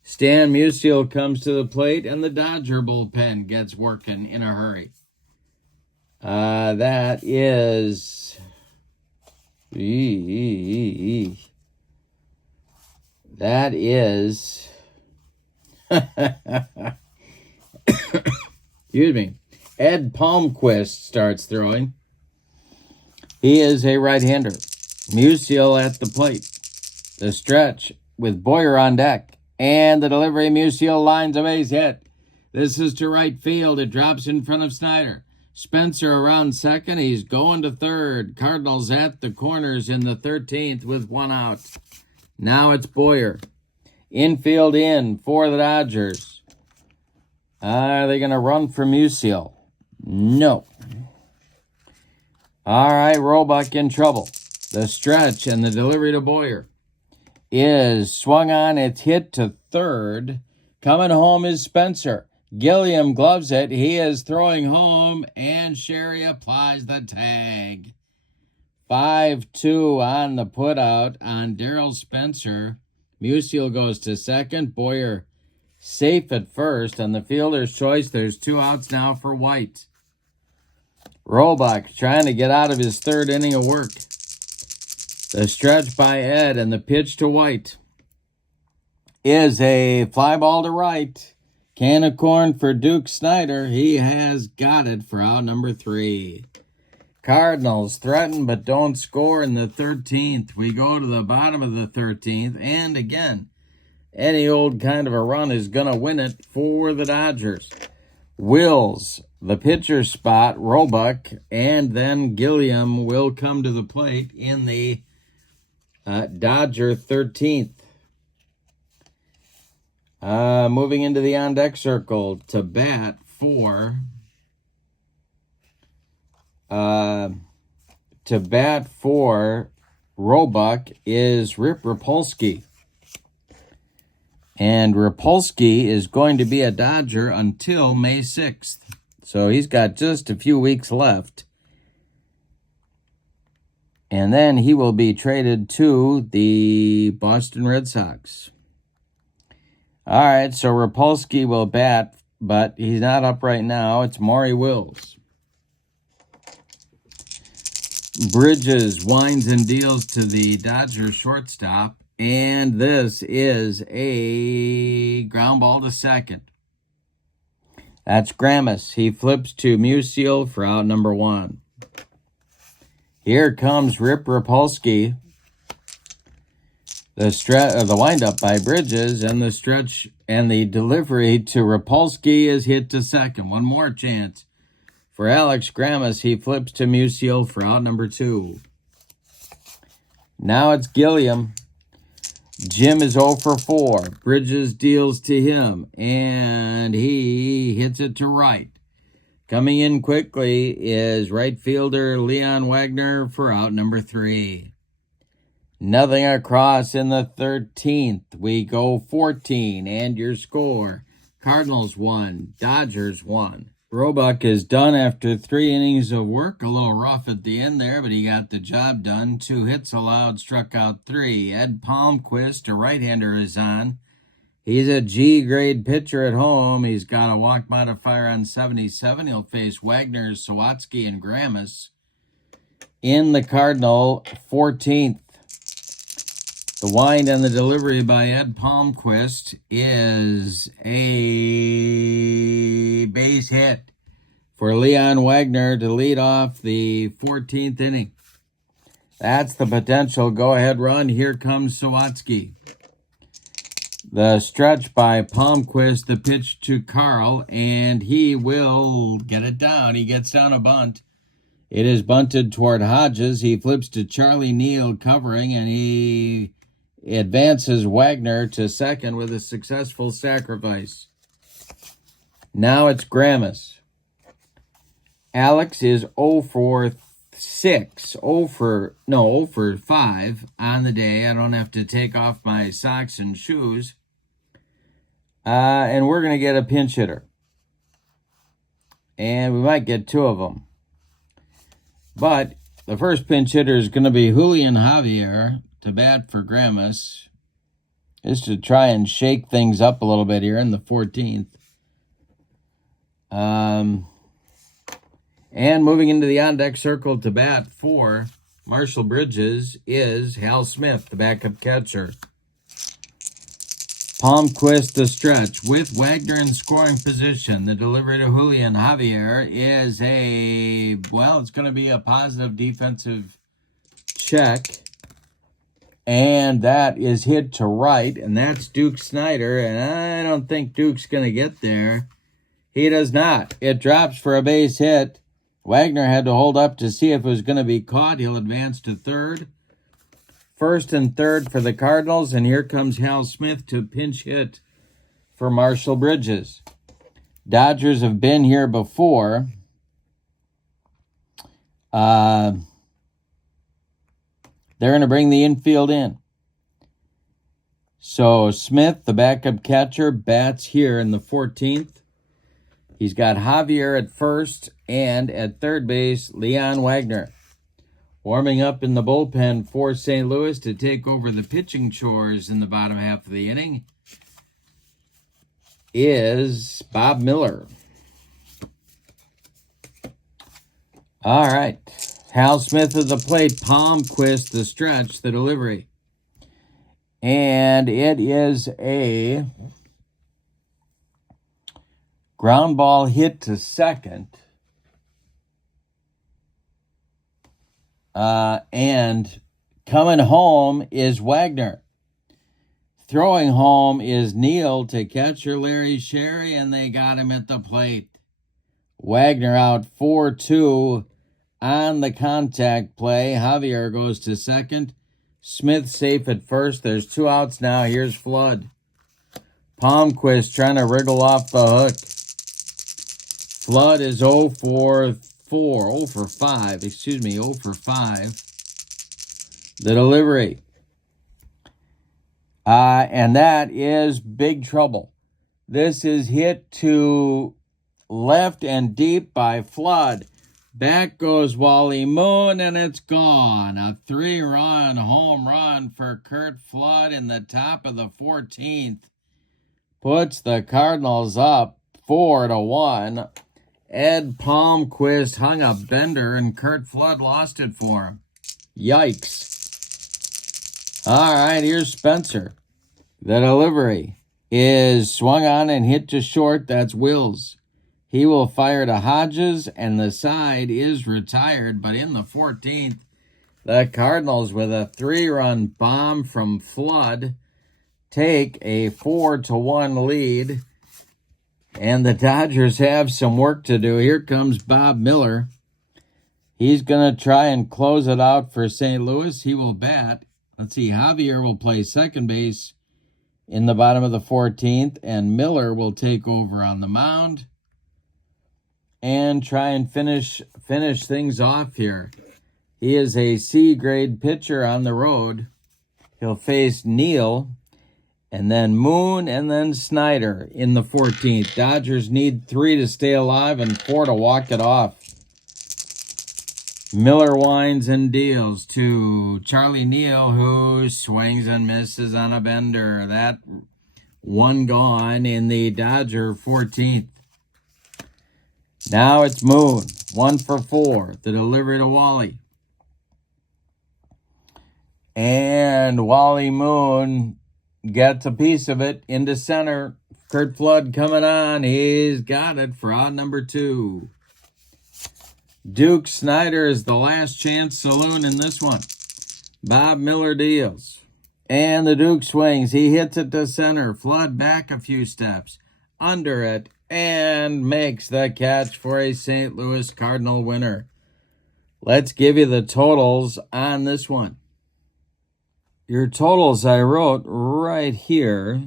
Stan Musial comes to the plate, and the Dodger bullpen gets working in a hurry. That is... That is... Excuse me. Ed Palmquist starts throwing. He is a right-hander. Musial at the plate. The stretch with Boyer on deck. And the delivery, Musial lines a base hit. This is to right field. It drops in front of Snyder. Spencer around second. He's going to third. Cardinals at the corners in the 13th with 1 out. Now it's Boyer. Infield in for the Dodgers. Are they going to run for Musial? No. All right, Roebuck in trouble. The stretch and the delivery to Boyer is swung on. It's hit to third. Coming home is Spencer. Gilliam gloves it. He is throwing home, and Sherry applies the tag. 5-2 on the putout on Darrell Spencer. Musial goes to second. Boyer safe at first. On the fielder's choice, there's 2 outs now for White. Roebuck trying to get out of his 3rd inning of work. The stretch by Ed and the pitch to White is a fly ball to right. Can of corn for Duke Snyder. He has got it for out number 3. Cardinals threaten but don't score in the 13th. We go to the bottom of the 13th, and again, any old kind of a run is going to win it for the Dodgers. Wills, the pitcher spot, Roebuck, and then Gilliam will come to the plate in the Dodger 13th. Moving into the on-deck circle to bat for Roebuck is Rip Rapolsky. And Rapolsky is going to be a Dodger until May 6th. So he's got just a few weeks left. And then he will be traded to the Boston Red Sox. All right, so Rapolsky will bat, but he's not up right now. It's Maury Wills. Bridges winds and deals to the Dodger shortstop. And this is a ground ball to second. That's Gramus. He flips to Musial for out number 1. Here comes Rip Rapolsky. The windup by Bridges, and the stretch and the delivery to Rapolsky is hit to second. One more chance for Alex Grammas. He flips to Musial for out number 2. Now it's Gilliam. Jim is 0 for 4. Bridges deals to him, and he hits it to right. Coming in quickly is right fielder Leon Wagner for out number 3. Nothing across in the 13th. We go 14, and your score. Cardinals 1, Dodgers 1. Roebuck is done after 3 innings of work. A little rough at the end there, but he got the job done. 2 hits allowed, struck out 3. Ed Palmquist, a right-hander, is on. He's a G-grade pitcher at home. He's got a walk modifier on 77. He'll face Wagner, Sawatsky, and Grammas in the Cardinal 14th. The wind and the delivery by Ed Palmquist is a base hit for Leon Wagner to lead off the 14th inning. That's the potential go-ahead run. Here comes Sawatsky. The stretch by Palmquist, the pitch to Carl, and he will get it down. He gets down a bunt. It is bunted toward Hodges. He flips to Charlie Neal covering, and he advances Wagner to second with a successful sacrifice. Now it's Grammas. Alex is 0 for 6, 0 for 5 on the day. I don't have to take off my socks and shoes. And we're going to get a pinch hitter. And we might get 2 of them. But the first pinch hitter is going to be Julian Javier to bat for Grammas. Just to try and shake things up a little bit here in the 14th. And moving into the on-deck circle to bat for Marshall Bridges is Hal Smith, the backup catcher. Palmquist the stretch with Wagner in scoring position. The delivery to Julian Javier is it's going to be a positive defensive check. And that is hit to right, and that's Duke Snyder, and I don't think Duke's going to get there. He does not. It drops for a base hit. Wagner had to hold up to see if it was going to be caught. He'll advance to third. First and third for the Cardinals, and here comes Hal Smith to pinch hit for Marshall Bridges. Dodgers have been here before. They're going to bring the infield in. So Smith, the backup catcher, bats here in the 14th. He's got Javier at first, and at third base, Leon Wagner. Warming up in the bullpen for St. Louis to take over the pitching chores in the bottom half of the inning is Bob Miller. All right. Hal Smith at the plate, Palmquist the stretch, the delivery. And it is a ground ball hit to second. And coming home is Wagner. Throwing home is Neal to catcher Larry Sherry, and they got him at the plate. Wagner out 4-2 on the contact play. Javier goes to second. Smith safe at first. There's 2 outs now. Here's Flood. Palmquist trying to wriggle off the hook. Flood is 0 for 5. The delivery. And that is big trouble. This is hit to left and deep by Flood. Back goes Wally Moon, and it's gone. A 3-run home run for Curt Flood in the top of the 14th. Puts the Cardinals up 4-1. Ed Palmquist hung a bender, and Curt Flood lost it for him. Yikes. All right, here's Spencer. The delivery is swung on and hit to short. That's Wills. He will fire to Hodges, and the side is retired. But in the 14th, The Cardinals, with a 3-run bomb from Flood, take a 4-1 lead. And the Dodgers have some work to do. Here comes Bob Miller. He's going to try and close it out for St. Louis. He will bat. Let's see, Javier will play second base in the bottom of the 14th, and Miller will take over on the mound and try and finish things off here. He is a C-grade pitcher on the road. He'll face Neal, and then Moon, and then Snyder in the 14th. Dodgers need 3 to stay alive and 4 to walk it off. Miller winds and deals to Charlie Neal, who swings and misses on a bender. That one gone in the Dodger 14th. Now it's Moon, 1 for 4. The delivery to Wally. And Wally Moon gets a piece of it into center. Curt Flood coming on. He's got it for out number 2. Duke Snyder is the last chance saloon in this one. Bob Miller deals. And the Duke swings. He hits it to center. Flood back a few steps. Under it. And makes the catch for a St. Louis Cardinal winner. Let's give you the totals on this one. Your totals I wrote right here.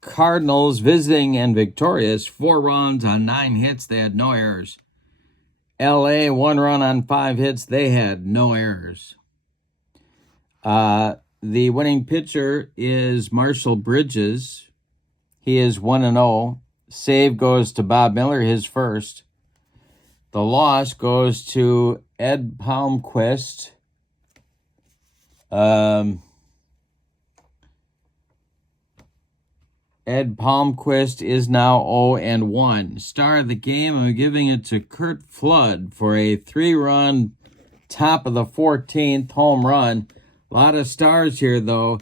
Cardinals visiting and victorious. 4 runs on 9 hits. They had no errors. LA, 1 run on 5 hits. They had no errors. The winning pitcher is Marshall Bridges. He is 1-0. Save goes to Bob Miller, his first. The loss goes to Ed Palmquist. Ed Palmquist is now 0-1. Star of the game, I'm giving it to Curt Flood for a 3-run top of the 14th home run. A lot of stars here, though,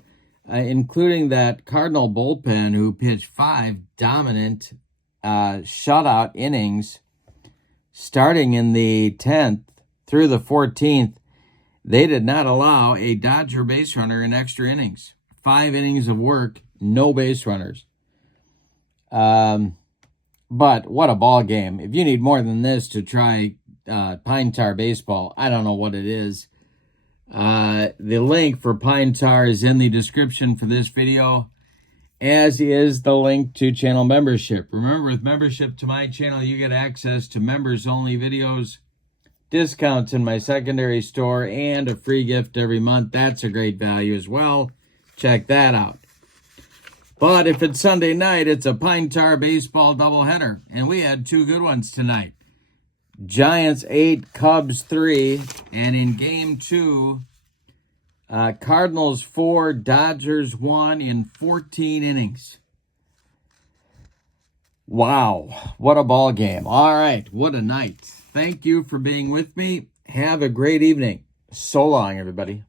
including that Cardinal bullpen who pitched 5 dominant shutout innings starting in the 10th through the 14th. They did not allow a Dodger base runner in extra innings. 5 innings of work, no base runners. But what a ball game. If you need more than this to try Pine Tar baseball, I don't know what it is. The link for Pine Tar is in the description for this video, as is the link to channel membership. Remember, with membership to my channel, you get access to members-only videos, discounts in my secondary store, and a free gift every month. That's a great value as well. Check that out. But if it's Sunday night, it's a Pine Tar baseball doubleheader. And we had 2 good ones tonight. Giants 8, Cubs 3. And in game 2, Cardinals 4, Dodgers 1 in 14 innings. Wow, what a ball game. All right, what a night. Thank you for being with me. Have a great evening. So long, everybody.